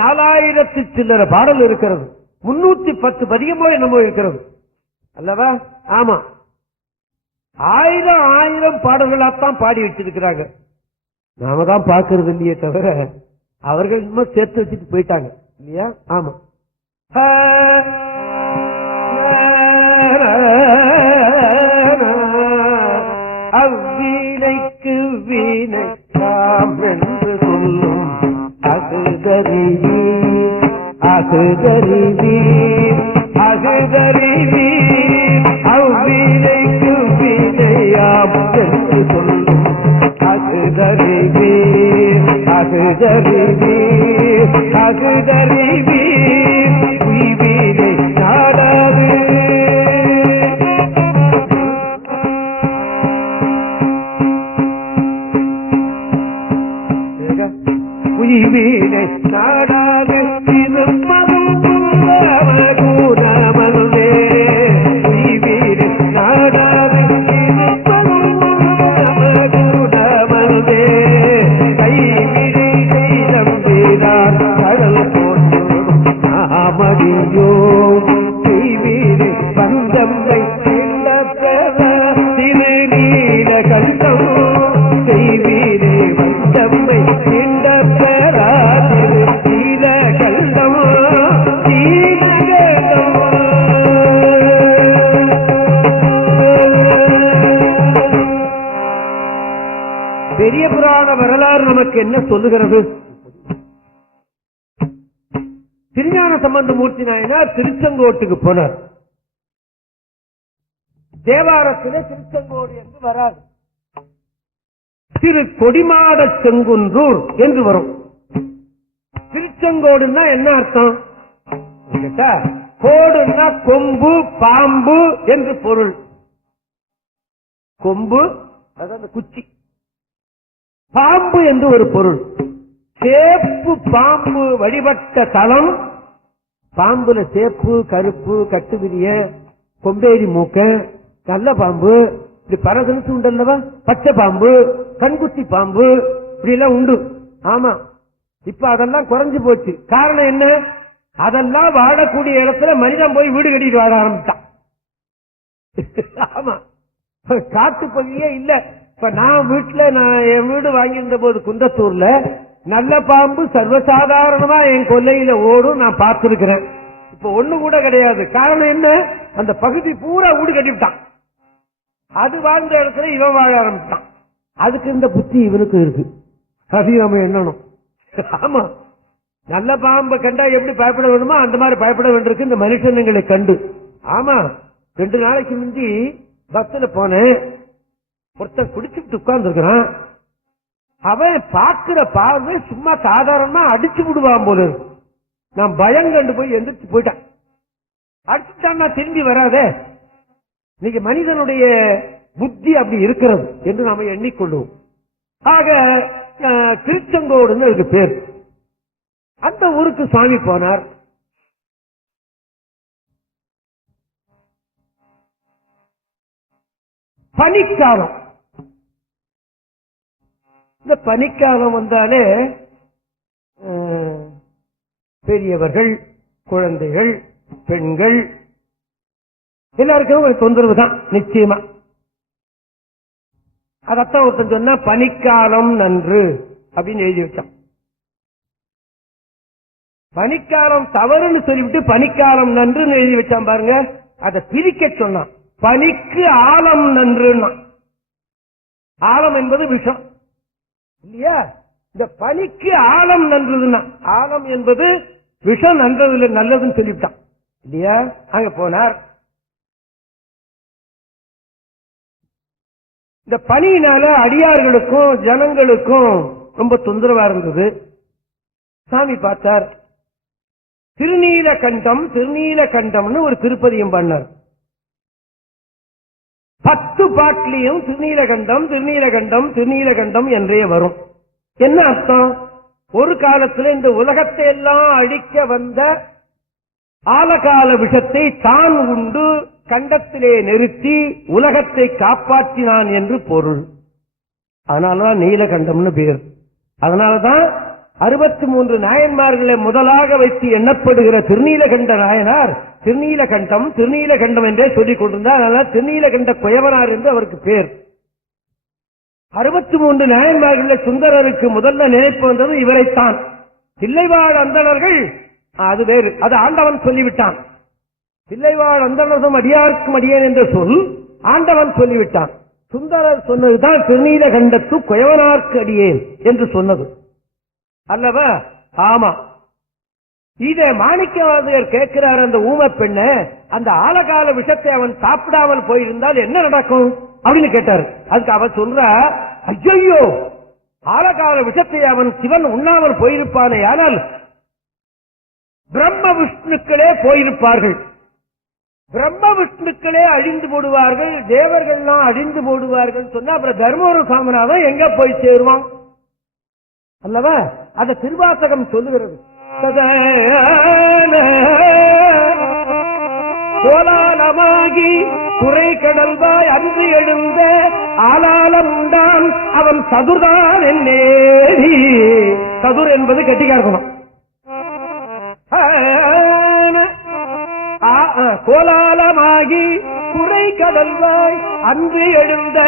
4000 சில்லற பாடல் இருக்கிறது. 310 பதிகமோ என்னமோ இருக்கிறது அல்லவா? ஆமா, 1000 பாடல்களாத்தான் பாடி வச்சிருக்கிறாங்க. நாம தான் பார்க்கறது இல்லையே தவிர அவர்கள் இன்னும் சேர்த்து வச்சுட்டு போயிட்டாங்க இல்லையா? ஆமா. அவ்வீணைக்கு வீணைக்காம் என்று சொல்லும் அகுதறிவி அகுதறிவி அகுதறிவி அவ்வீணைக்கு வீணையாம் என்று சொல்லும் அகுதறிவி அகுதறிவி அகுதறிவி வீணை நாடாது. வீணை நாடாக இருப்பதும் கூடாமல்வே வீணை நாடாக இருப்பதும் கூடாமல்வே கைவினை செய்தம் வீரான் கடல் போன்று நாமடியோ வீணை பந்தம்மை திருநீல கண்டம் செய்வீரே வந்தம்மை பெரிய புராண வரலாறு நமக்கு என்ன சொல்லுகிறது? திருஞான சம்பந்தமூர்த்தி நாயனார் திருச்செங்கோட்டுக்கு போனார். தேவாரத்திலே திருச்செங்கோடு என்று வராது, திரு கொடிமாட செங்குன்றூர் என்று வரும். திருச்செங்கோடுன்னா என்ன அர்த்தம் கேட்டா, கோடுன்னா கொம்பு பாம்பு என்று பொருள். கொம்பு அதாவது குச்சி, பாம்பு என்று ஒரு பொருள். சேப்பு பாம்பு வழிபட்ட தலம். பாம்புல சேப்பு, கருப்பு, கட்டுவிரிய, கொம்பேரி மூக்க, நல்ல பாம்பு, இப்படி பரதனுக்கு உண்டல்லவா, பச்சை பாம்பு, கண்குத்தி பாம்பு, இப்படி எல்லாம் உண்டு. ஆமா, இப்ப அதெல்லாம் குறைஞ்சு போச்சு. காரணம் என்ன? அதெல்லாம் வாழக்கூடிய இடத்துல மனிதன் போய் வீடு கட்டிட்டு வாழ ஆரம்பிச்சான். ஆமா, காட்டு பகுதியே இல்ல. இப்ப நான் வீட்டுல என் வீடு வாங்கியிருந்த போது குன்றத்தூர்ல நல்ல பாம்பு சர்வசாதாரணமா என் கொல்லையில ஓடும், நான் பார்த்திருக்கிறேன். இப்ப ஒண்ணு கூட கிடையாது. காரணம் என்ன? அந்த பகுதி பூரா வீடு கட்டிவிட்டான். அது வாழ்ந்த இடத்துல இவன் வாழ ஆரம்பிச்சான். அதுக்கு இந்த புத்தி இவனுக்கு இருக்கு, அது நம்ம எண்ணணும். ஆமா, நல்ல பாம்பை கண்டா எப்படி பயப்பட வேணுமோ அந்த மாதிரி பயப்பட வேண்டியிருக்கு இந்த மனுஷனுங்களை கண்டு. ஆமா, 2 நாளைக்கு முந்தி பஸ்ல போனேன். ஒருத்தன் குடிச்சுட்டு உட்கார்ந்து இருக்கிறான். அவன் பாக்குற பார்வை சும்மா சாதாரணமா அடிச்சு விடுவான் போல. நான் பயம் கண்டு போய் எந்திரிச்சு போயிட்டான். அடிச்சுட்டான், திரும்பி வராதே. இன்னைக்கு மனிதனுடைய புத்தி அப்படி இருக்கிறது என்று நாம எண்ணிக்கொள்ளுவோம். ஆக திருச்செங்கோடுன்னு அதுக்கு பேர். அந்த ஊருக்கு சுவாமி போனார். பனிக்காலம். இந்த பனிக்காலம் வந்தாலே பெரியவர்கள், குழந்தைகள், பெண்கள் எல்லாருக்கும் ஒரு தொந்தரவு தான் நிச்சயமா. அதத்தான் ஒருத்தன் சொன்னா பனிக்காலம் நன்று அப்படின்னு எழுதி வச்சான். பனிக்காலம் தவறுன்னு சொல்லிவிட்டு பனிக்காலம் நன்றுன்னு எழுதி வச்சான் பாருங்க. அதை பிரிக்க சொன்னான். பனிக்கு ஆலம் நன்றுன்னா, ஆலம் என்பது விஷம் இல்லையா? இந்த பனிக்கு ஆலம் நன்றுன்னா, ஆலம் என்பது விஷம், நன்றது நல்லதுன்னு சொல்லிவிட்டான் இல்லையா? அங்க போனார். இந்த பனியினால அடியார்களுக்கும் ஜனங்களுக்கும் ரொம்ப தொந்தரவா இருந்தது. சாமி பார்த்தார். திருநீலகண்டம் திருநீலகண்டம்னு ஒரு திருப்பதியம் பண்ணார். 10 பாட்டிலையும் திருநீலகண்டம் திருநீலகண்டம் திருநீலகண்டம் என்றே வரும். என்ன அர்த்தம்? ஒரு காலத்தில் இந்த உலகத்தை எல்லாம் அழிக்க வந்த ஆலகால விஷத்தை தான் உண்டு கண்டத்திலே நிறுத்தி உலகத்தை காப்பாற்றினான் என்று பொருள். அதனாலதான் நீலகண்டம்னு பேர். அதனாலதான் 63 நாயன்மார்களை முதலாக வைத்து எண்ணப்படுகிற திருநீலகண்ட நாயனார் திருநீலகண்டம் திருநீலகண்டம் என்றே சொல்லிக் கொண்டிருந்தார். அதனால திருநீலகண்ட குயவனார் என்று அவருக்கு பேர். 63 நாயன்மார்களில் சுந்தரருக்கு முதல்ல நினைப்பு வந்தது இவரைத்தான். தில்லைவாழ் அந்தணர்கள் அது வேறு, அது ஆண்டவன் சொல்லிவிட்டான். தில்லைவாழ் அந்தணர்தும் அடியார்க்கும் அடியேன் என்ற சொல் ஆண்டவன் சொல்லிவிட்டான். சுந்தரர் சொன்னதுதான் திருநீலகண்டத்து குயவனார்க்கு அடியேன் என்று சொன்னது அல்லவா? ஆமா. இதை மாணிக்கவாசகர் கேட்கிறார். அந்த ஊம பெண்ண அந்த ஆலகால விஷத்தை அவன் சாப்பிடாமல் போயிருந்தால் என்ன நடக்கும் அப்படின்னு கேட்டார். அதுக்கு அவன் சொல்ற, ஐயோ ஆலகால விஷத்தை அவன் சிவன் உண்ணாமல் போயிருப்பானே, ஆனால் பிரம்ம விஷ்ணுக்களே போயிருப்பார்கள். பிரம்ம விஷ்ணுக்களே அழிந்து போடுவார்கள், தேவர்கள்லாம் அழிந்து போடுவார்கள் சொன்னா அப்புறம் தர்மபுர சாமனாதான் எங்க போய் சேருவான் அல்லவா? அத திருவாசகம் சொல்லுகிறது. கோலாலமாகி குறை கடல்வாய் அன்று எழுந்த ஆலாலம் உண்டான் அவன் சதுர்தான் என்னே. சதுர் என்பது கெட்டிக்காரணும். கோலாலமாகி குறை கடல்வாய் அன்று எழுந்த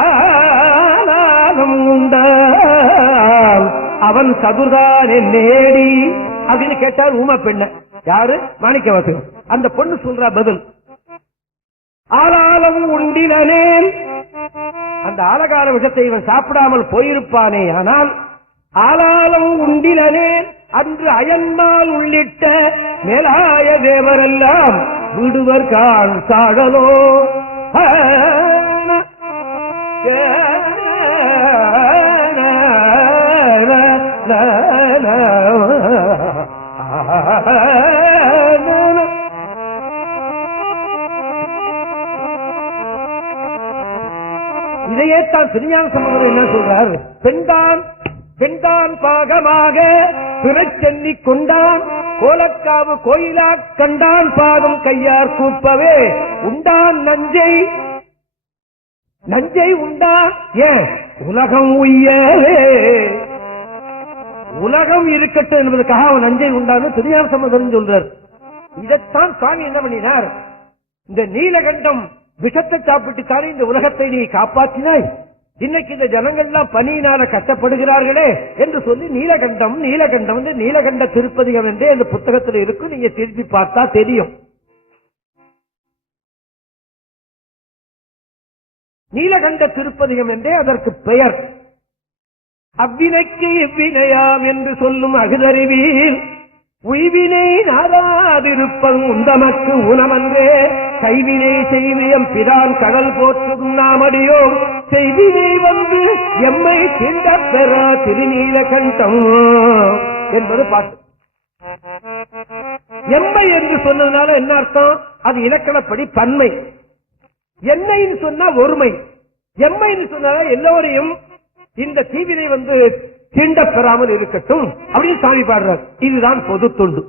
ஆலாலம் உண்டான் அவன் சதுர்தான் என்னேடி அப்படின்னு கேட்டார் ஊம பெண்ண. யாரு? மாணிக்கவாசகர். அந்த பொண்ணு சொல்ற பதில், ஆலாலம் உண்டினேன். அந்த ஆலகால விஷத்தை இவன் சாப்பிடாமல் போயிருப்பானே, ஆனால் ஆலாலம் உண்டினேன் அன்று அயன்மால் உள்ளிட்ட மேலாய தேவரெல்லாம் விடுவர் காண் சாழலோ. இதையே தான் திருஞான சம்பந்தர் என்ன சொல்றார்? பெண்தான் பாகமாக பிறச்சென்னி கொண்டான் கோலக்காவு கோயிலா கண்டான் பாதம் கையார் கூப்பவே உண்டான் நஞ்சை உண்டான் ஏன் உலகம் உய்யவே. உலகம் இருக்கட்டும் என்பதற்காக அவன் நஞ்சை உண்டான்னு திருஞான சம்பந்தர் சொல்றார். இதைத்தான் சுவாமி என்ன பண்ணினார்? இந்த நீலகண்டம் விஷத்தை சாப்பிட்டுத்தானே இந்த உலகத்தை நீ காப்பாற்றினாய், இன்னைக்கு இந்த ஜனங்கள்லாம் பனியினால கஷ்டப்படுகிறார்களே என்று சொல்லி நீலகண்டம் நீலகண்டம் வந்து நீலகண்ட திருப்பதிகம் என்றே இந்த புத்தகத்தில் இருக்கும். நீங்க திருப்பி பார்த்தா தெரியும். நீலகண்ட திருப்பதிகம் என்றே அதற்கு பெயர். அவ்வினைக்கு இவ்வினையாம் என்று சொல்லும் அகுதறிவீர் உய்வினை நாராதிருப்பதும் உந்தமக்கு ஊனமன்றே கைவினை செய்வியம் பிரான் கடல் போற்றதும் நாமடியோம் செய்வினை வந்து எம்மை திண்ட பெற திருநீலகண்டம் என்பது பாட்டு. எம்மை என்று சொன்னதுனால என்ன அர்த்தம்? அது இலக்கணப்படி பன்மை. என்னைன்னு சொன்னா ஒருமை. எம்மைன்னு சொன்னா எல்லோரையும் இந்த தீவினை வந்து தீண்ட பெறாமல் இருக்கட்டும் அப்படின்னு சாமி பாடுறார். இதுதான் பொது தொண்டு.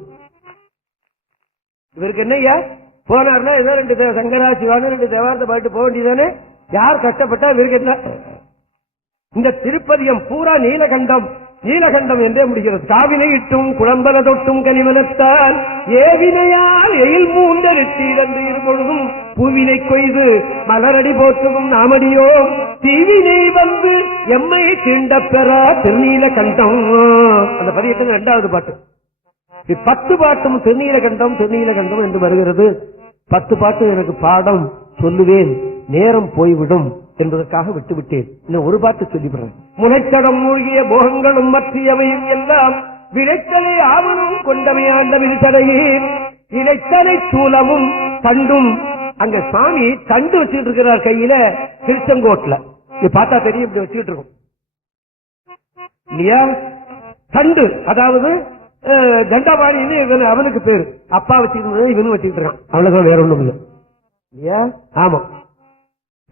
இவருக்கு என்னையா போனார்னா ஏதோ 2 சங்கராசிவான 2 தேவாரத்தை பாட்டு போக வேண்டியதானே? யார் கஷ்டப்பட்டா இவருக்கு என்ன? இந்த திருப்பதியம் பூரா நீலகண்டம் நீலகண்டம் என்றே முடிகிறது. காவினை இட்டும் குழம்பல தொட்டும் கனிமனத்தால் ஏவினையால் எயில் மூன்றெழுத்தி இரண்டு இருபொழுதும் பூவினை கொய்து மலரடி போற்றதும் நாமடியோ தீவினை வந்து எம்மை தீண்ட பெற திருநீலகண்டம். அந்த பதியத்தின் 2வது பாட்டு. 10 பாட்டும் திருநீலகண்டம் திருநீலகண்டம் என்று வருகிறது. 10 பாட்டு எனக்கு பாடம் சொல்லுவேன், நேரம் போய்விடும் என்பதற்காக விட்டுவிட்டேன். இன்னும் ஒரு பாட்டு சொல்லிவிடுறேன். முனைத்தடம் மூழ்கிய போகங்களும் மற்றியவையும் எல்லாம் விளைத்தலை ஆவணும் கொண்டமையாண்ட விரித்தடையே இளைத்தனை சூலமும் தண்டும். அங்க சாமி தண்டு வச்சுட்டு இருக்கிறார் கையில திருச்செங்கோட்ல. இது பார்த்தா தெரியும், இப்படி வச்சுக்கிட்டு இருக்கும் இல்லையா. தண்டு, அதாவது தண்டபாணின்னு இவன் அவனுக்கு பேரு, அப்பா வச்சுக்கிட்டு இவனு வச்சுக்கிட்டு இருக்கான், அவ்வளவுதான், வேற ஒண்ணும் இல்லை இல்லையா. ஆமா,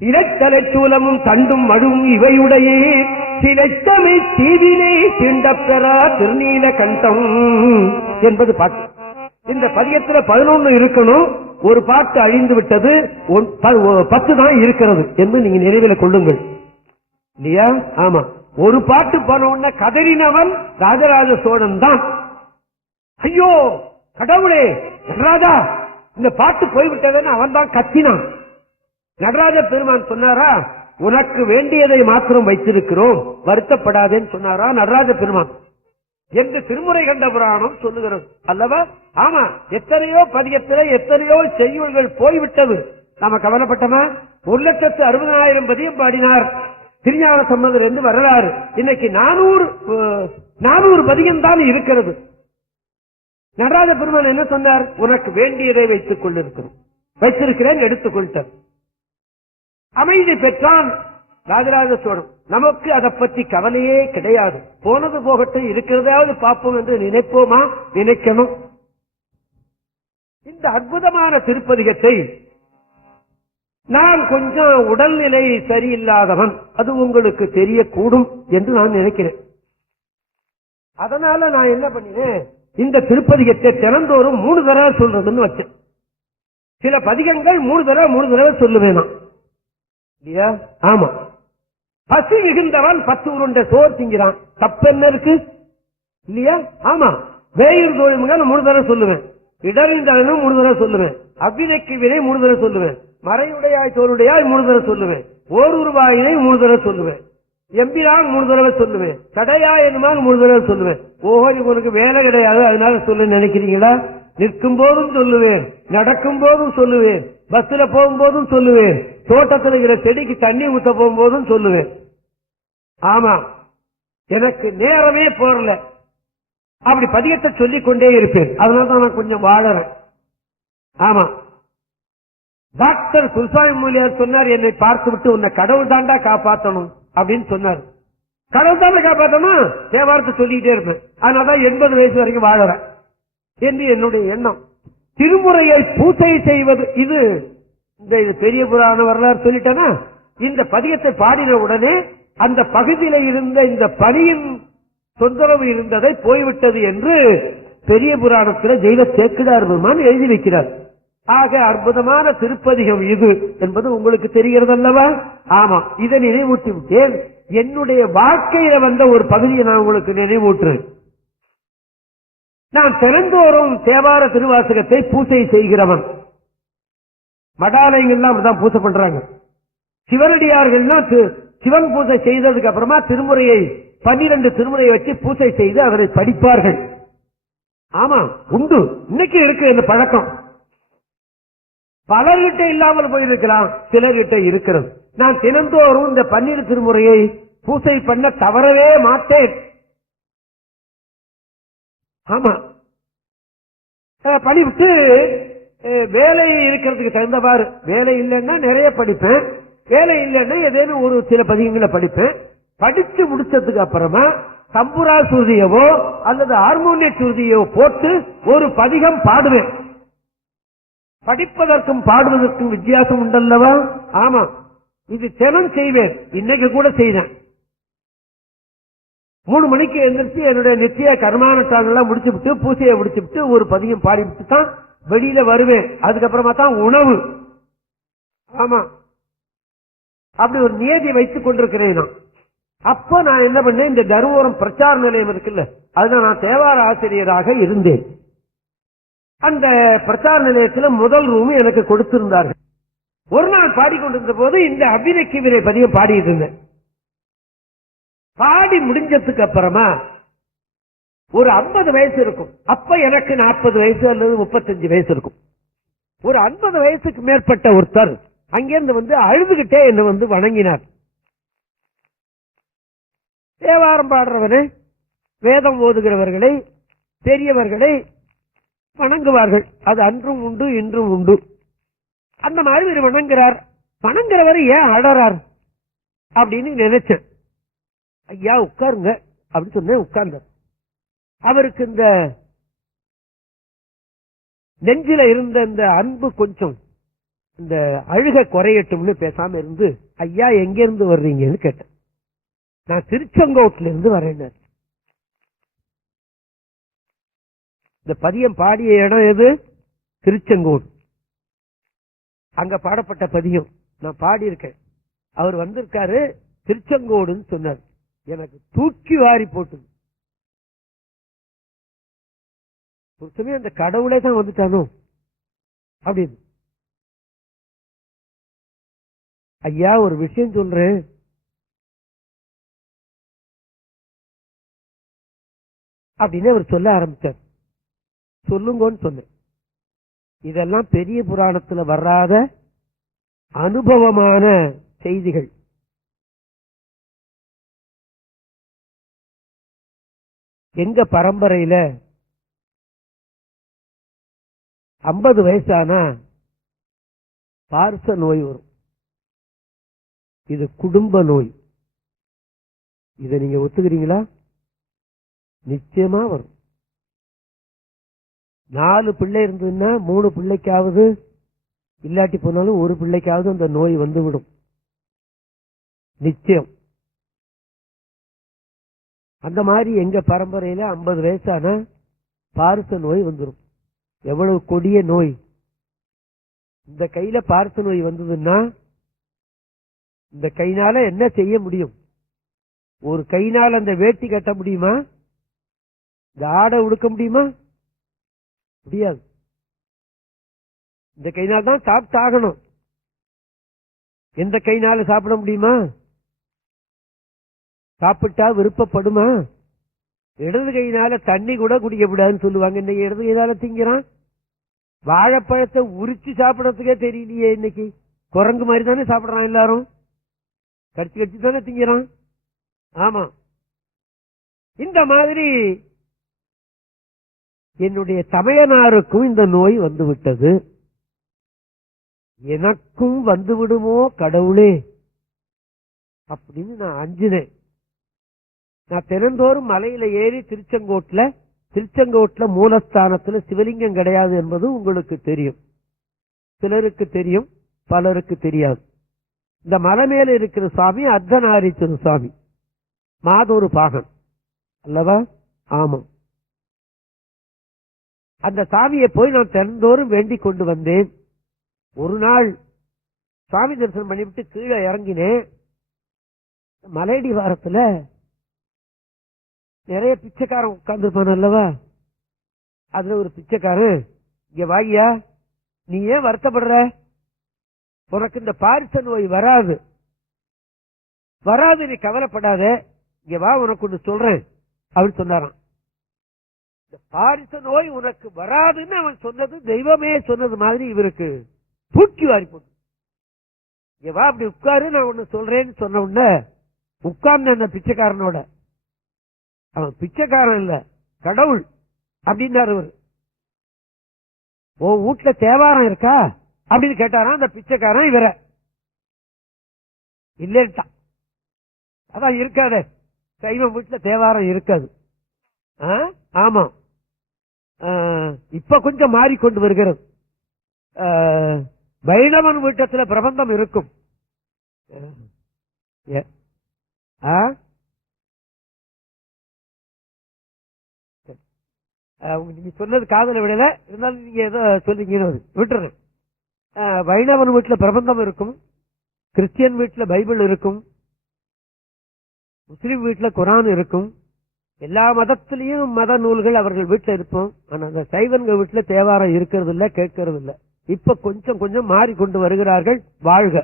இலத்தலை சூலமும் தண்டும் மழுவும் இவையுடையே சிலைத்தமை தீவினை தீண்டப்பெறா திருநீல கண்டம் என்பது பாட்டு. இந்த பதியத்துல 11 இருக்கணும், ஒரு பாட்டு அழிந்து விட்டது, 10 தான் இருக்கிறது என்று நீங்க நினைவில் கொள்ளுங்கள் இல்லையா. ஆமா, ஒரு பாட்டு போன உடனே கதறினவன் ராஜராஜ சோழன் தான். ஐயோ கடவுளே நடராஜா, இந்த பாட்டு போய்விட்டதுன்னு அவன் தான் கத்தினான். நடராஜ பெருமான் சொன்னாரா, உனக்கு வேண்டியதை மாத்திரம் வைத்திருக்கிறோம், வருத்தப்படாதேன்னு சொன்னாரா நடராஜ பெருமான் என்று திருமுறை கண்ட புராணம் சொல்லுகிறது அல்லவா. ஆமா, எத்தனையோ பதியத்திலே எத்தனையோ செய்யுள்கள் போய்விட்டது, நாம கவலைப்பட்டோமா. 1,60,000 பதியம் பாடினார் திருஞான சம்பந்தர் என்று வரலாறு. இன்னைக்கு 400 பதியம் தான் இருக்கிறது. நடராஜ பெருமான் என்ன சொன்னார், உனக்கு வேண்டியதை வைத்துக் வைத்திருக்கிறேன் எடுத்துக்கொள்ட்டார். அமைதி பெற்றான் ராஜராஜ சோழன். நமக்கு அதை பற்றி கவலையே கிடையாது, போனது போகட்டும், இருக்கிறதாவது பார்ப்போம் என்று நினைப்போமா, நினைக்கணும். இந்த அற்புதமான திருப்பதிகத்தை நான் கொஞ்சம் உடல்நிலை சரியில்லாதவன், அது உங்களுக்கு தெரியக்கூடும் என்று நான் நினைக்கிறேன். அதனால நான் என்ன பண்ணினேன், இந்த திருப்பதிகத்தை தினந்தோறும் 3 தடவை சொல்றதுன்னு வச்சேன். சில பதிகங்கள் 3 தடவை சொல்லுவேன் இல்லையா. ஆமா, பசி மிகுந்தவன் 10 உருண்டை சோறு திங்கிறான், தப்பு என்ன இருக்கு இல்லையா. ஆமா, வேயூர் தோழிமுக 3 தடவை சொல்லுவேன், இடறிந்தவனும் 3 தடவை சொல்லுவேன், அவ்வினைக்கு வினை 3 தடவை சொல்லுவேன், மறையுடையாய் தோளுடையாய் 3 தடவை சொல்லுவேன், ஓருருவாயினை 3 தடவை சொல்லுவேன், எம்பிரான் 3 தடவை சொல்லுவேன், கடையா என்னமான் 3 தடவை சொல்லுவேன். ஓஹோ, உங்களுக்கு வேலை கிடையாது அதனால சொல்ல நினைக்கிறீங்களா? நிற்கும் போதும் சொல்லுவேன், நடக்கும் போதும் சொல்லுவேன், பஸ்ல போகும்போதும் சொல்லுவேன், தோட்டத்தில் இருக்கிற செடிக்கு தண்ணி ஊத்த போகும்போதும் சொல்லுவேன். ஆமா, எனக்கு நேரமே போறல, அப்படி பதியத்தை சொல்லிக் கொண்டே இருப்பேன். அதனாலதான் நான் கொஞ்சம் வாழறேன். ஆமா, டாக்டர் குருசாமி மூலியார் சொன்னார், என்னை பார்த்து விட்டு உன்னை கடவுள் தாண்டா காப்பாற்றணும் அப்படின்னு சொன்னார். கடவுள் தாண்டா காப்பாற்றணும், தேவாரத்தை சொல்லிக்கிட்டே இருப்பேன். அதனாலதான் 80 வயசு வரைக்கும் வாழறேன் என்று என்னுடைய எண்ணம். திருமுறையை பூசை செய்வது, இது பெரிய புராண வரலாறு சொல்லிட்டேன்னா, இந்த பதியத்தை பாடின உடனே அந்த பகுதியில இருந்த இந்த பணியின் தொந்தரவு இருந்ததை போய்விட்டது என்று பெரிய புராணத்தில் ஜெயில சேக்கிடார் பெருமான் எழுதி வைக்கிறார். ஆக அற்புதமான திருப்பதிகம் இது என்பது உங்களுக்கு தெரிகிறது அல்லவா. ஆமா, இதை நினைவூட்டி விட்டேன். என்னுடைய வாழ்க்கையில வந்த ஒரு பகுதியை நான் உங்களுக்கு நினைவூட்டுறேன். நான் தினந்தோறும் தேவார திருவாசகத்தை பூசை செய்கிறவன். மடாலயங்கள்லாம் அப்படிதான் பூசை பண்றாங்க. சிவனடியார்கள்லாம் சிவன் பூஜை செய்ததுக்கு அப்புறமா திருமுறையை 12 திருமுறையை வச்சு பூசை செய்து அவரை படிப்பார்கள். ஆமா, உண்டு, இன்னைக்கு இருக்கு இந்த பழக்கம். பலர்கிட்ட இல்லாமல் போயிருக்கலாம், சிலர்கிட்ட இருக்கிறது. நான் தினந்தோறும் இந்த 12 திருமுறையை பூசை பண்ண தவறவே மாட்டேன். ஆமா, படிவிட்டு வேலை இருக்கிறதுக்கு தகுந்தவாறு, வேலை இல்லைன்னா நிறைய படிப்பேன், வேலை இல்லைன்னா ஏதேனும் ஒரு சில பதிகங்களை படிப்பேன். படிச்சு முடிச்சதுக்கு அப்புறமா தம்புரா சுருதியவோ அல்லது ஹார்மோனிய சுருதியோ போட்டு ஒரு பதிகம் பாடுவேன். படிப்பதற்கும் பாடுவதற்கும் வித்தியாசம் உண்டல்லவா. ஆமா, இது தினம் செய்வேன், இன்னைக்கு கூட செய்தேன். 3 மணிக்கு எழுந்திரிச்சு என்னுடைய நித்திய கர்மானுஷ்டானெல்லாம் முடிச்சுவிட்டு பூசையை முடிச்சுவிட்டு ஒரு பதியம் பாடிவிட்டு தான் வெளியில வருவேன். அதுக்கப்புறமா தான் உணவு. ஆமா, அப்படி ஒரு நியதி வைத்துக் கொண்டிருக்கிறேன் நான். அப்ப நான் என்ன பண்ணேன், இந்த தருமபுரம் பிரச்சார நிலையம் இருக்குல்ல, அதுல நான் தேவார ஆசிரியராக இருந்தேன். அந்த பிரச்சார நிலையத்தில் முதல் ரூம் எனக்கு கொடுத்திருந்தார்கள். ஒரு நாள் பாடிக்கொண்டிருந்த போது இந்த அபிநக்கி விரை பதியம் பாடிட்டு இருந்தேன். பாடி முடிஞ்சதுக்கு அப்புறமா ஒரு 50 வயசு இருக்கும். அப்ப எனக்கு 40 வயசு அல்லது 35 வயசு இருக்கும். ஒரு 50 வயசுக்கு மேற்பட்ட ஒருத்தர் அங்கிருந்து வந்து அழுதுகிட்டே என்ன வந்து வணங்கினார். தேவாரம் பாடுறவனை, வேதம் ஓதுகிறவர்களை, பெரியவர்களை வணங்குவார்கள். அது அன்றும் உண்டு இன்றும் உண்டு. அந்த மாதிரி வணங்குறார். வணங்குறவர் ஏன் அழறார்? அப்படின்னு நினைச்சேன். ஐயா உட்காருங்க அப்படின்னு சொன்னேன். உட்கார்ந்தார். அவருக்கு இந்த நெஞ்சில இருந்த இந்த அன்பு கொஞ்சம் இந்த அழுக குறையட்டும்னு பேசாம இருந்து, ஐயா எங்க இருந்து வர்றீங்கன்னு கேட்டேன். நான் திருச்செங்கோட்டுல இருந்து வரேன். இந்த பதியம் பாடிய இடம் எது? திருச்செங்கோடு. அங்க பாடப்பட்ட பதியம் நான் பாடி இருக்கேன். அவர் வந்திருக்காரு, திருச்செங்கோடுன்னு சொன்னார். எனக்கு தூக்கி வாரி போட்டு ஒரு சமயம் அந்த கடவுளே தான் வந்துட்டானோ அப்படின்னு. ஐயா ஒரு விஷயம் சொல்றேன், அப்படின்னு அவர் சொல்ல ஆரம்பிச்சார். சொல்லுங்கன்னு சொன்னேன். இதெல்லாம் பெரிய புராணத்துல வராத அனுபவமான செய்திகள். எங்க பரம்பரையில 50 வயசானா பார்ச நோய் வரும். இது குடும்ப நோய். இதை நீங்க ஒத்துக்கிறீங்களா? நிச்சயமா வரும். 4 பிள்ளை இருந்ததுன்னா 3 பிள்ளைக்காவது, இல்லாட்டி போனாலும் ஒரு பிள்ளைக்காவது அந்த நோய் வந்துவிடும். நிச்சயம். அந்த மாதிரி எங்க பரம்பரையில 50 வயசான பார்ச நோய் வந்துடும். எவ்வளவு கொடிய நோய்! இந்த கையில பார்ச நோய் வந்ததுன்னா இந்த கைனால என்ன செய்ய முடியும்? ஒரு கைனால அந்த வேட்டி கட்ட முடியுமா? இந்த ஆடை உடுக்க முடியுமா? முடியாது. இந்த கைனால தான் சாப்பிட்டாகணும். எந்த கைனால சாப்பிட முடியுமா? சாப்பிட்டா விருப்பப்படுமா? இடது கையினால தண்ணி கூட குடிக்க கூடாதுன்னு சொல்லுவாங்க. இன்னைக்கு இடது கையினால திங்கிறான். வாழைப்பழத்தை உரிச்சு சாப்பிடறதுக்கே தெரியலையே. இன்னைக்கு குரங்கு மாதிரி தானே சாப்பிடறான். எல்லாரும் கடிச்சு கடிச்சு தானே திங்கிறான். ஆமா. இந்த மாதிரி என்னுடைய தமையனாருக்கும் இந்த நோய் வந்து விட்டது. எனக்கும் வந்து விடுமோ கடவுளே அப்படின்னு நான் அஞ்சினேன். நான் தினந்தோறும் மலையில ஏறி திருச்செங்கோட்டுல மூலஸ்தானத்துல சிவலிங்கம் கிடையாது என்பது உங்களுக்கு தெரியும். சிலருக்கு தெரியும், பலருக்கு தெரியாது. இந்த மலை மேல இருக்கிற சுவாமி அர்த்தநாரீஸ்வர சுவாமி, மாதொரு பாகன் அல்லவா? ஆமா. அந்த சாமியை போய் நான் தினந்தோறும் வேண்டிக் கொண்டு வந்தேன். ஒரு நாள் சுவாமி தரிசனம் பண்ணிவிட்டு கீழே இறங்கினேன். மலையடி வாரத்துல நிறைய பிச்சைக்காரன் உட்கார்ந்து இருப்பான் அல்லவா? அதுல ஒரு பிச்சைக்காரன், இங்க வாங்கியா, நீ ஏன் வருத்தப்படுற? உனக்கு இந்த பார்ச நோய் வராது, நீ கவலைப்படாத, இங்க வா, உனக்கு ஒண்ணு சொல்றேன் அப்படின்னு சொன்னாராம். இந்த பார்ச நோய் உனக்கு வராதுன்னு அவன் சொன்னது தெய்வமே சொன்னது மாதிரி இவருக்கு தூக்கி வாரி போட்டு, இங்க வா, அப்படி உட்காரு, நான் ஒண்ணு சொல்றேன்னு சொன்ன உடனே உட்கார்ந்து அந்த பிச்சைக்காரனோட, அவன் பிச்சைக்காரன் இல்ல கடவுள் அப்படின்னாரு. ஓ வீட்டுல தேவாரம் இருக்கா அப்படின்னு கேட்டாராம் அந்த பிச்சைக்காரன். இவர இல்லேன்ட்டான். அதான் இருக்காத, சைவ வீட்டுல தேவாரம் இருக்காது. ஆமா, இப்ப கொஞ்சம் மாறிக்கொண்டு வருகிறது. வைணவன் வீட்டத்துல பிரபந்தம் இருக்கும். நீங்க சொன்னது காதல விடல, இருந்தாலும் நீங்க ஏதோ சொல்றீங்கன்னு விட்டுறேன். வைணவன் வீட்டுல பிரபந்தம் இருக்கும், கிறிஸ்டியன் வீட்டுல பைபிள் இருக்கும், முஸ்லிம் வீட்டுல குரான் இருக்கும். எல்லா மதத்திலையும் மத நூல்கள் அவர்கள் வீட்டுல இருக்கும். ஆனா அந்த சைவன்க வீட்டுல தேவாரம் இருக்கிறது இல்ல, கேட்கறது இல்ல. இப்ப கொஞ்சம் கொஞ்சம் மாறிக்கொண்டு வருகிறார்கள். வாழ்க.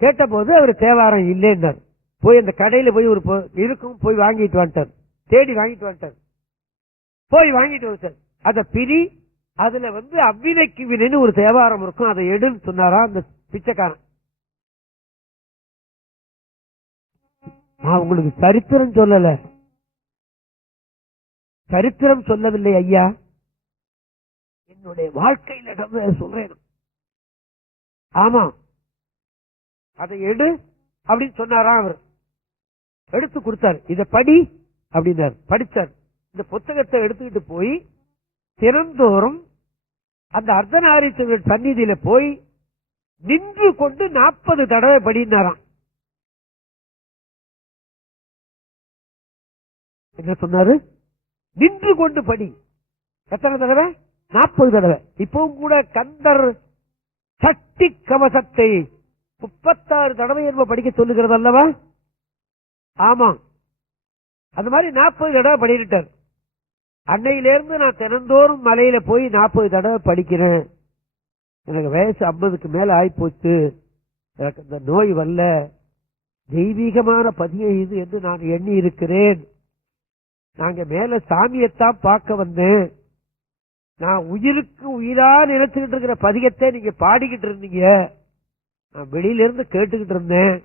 கேட்ட போது அவர் தேவாரம் இல்லைன்னார். போய் அந்த கடையில போய் ஒரு இருக்கும், போய் வாங்கிட்டு வந்துட்டார். தேடி வாங்கிட்டு வந்துட்டார். போய் வாங்கிட்டு வந்து அத பிரி, அதுல அவ்வினைக்கு வினைன்னு ஒரு தேவாரம் இருக்கும், அதை எடுன்னு சொன்னாரா அந்த பிச்சைக்காரன். நான் உங்களுக்கு சரித்திரம் சொல்லல, சரித்திரம் சொல்லவில்லை ஐயா, என்னுடைய வாழ்க்கையில் சொல்றேன். ஆமா, அதை எடு, அப்படின்னு சொன்னாராம். அவர் எடுத்து கொடுத்தாரு. இத படி அப்படின்னாரு. படிச்சார். இந்த புத்தகத்தை எடுத்துக்கிட்டு போய் தினந்தோறும் அந்த அர்த்தநாரீஸ்வரர் சந்நிதியில போய் நின்று கொண்டு 40 தடவை படினாராம். என்ன சொன்னாரு? நின்று கொண்டு படி. எத்தனை தடவை? 40 தடவை. இப்பவும் கூட கந்தர் சட்டி கவசத்தை 36 தடவை என்ப படிக்க சொல்லுகிறது அல்லவா? ஆமா, அந்த மாதிரி 40 தடவை படிட்டார். அன்னையிலிருந்து நான் தினந்தோறும் மலையில போய் 40 தடவை படிக்கிறேன். எனக்கு வயசு 50க்கு மேல ஆயிப்போச்சு, எனக்கு இந்த நோய் வரல, தெய்வீகமான பதியை இது என்று நான் எண்ணி இருக்கிறேன். நாங்க மேல சாமியத்தான் பார்க்க வந்தேன். நான் உயிருக்கு உயிரா நினைச்சுக்கிட்டு இருக்கிற பதிகத்தை நீங்க பாடிக்கிட்டு இருந்தீங்க. நான் வெளியில இருந்து கேட்டுக்கிட்டு இருந்தேன்.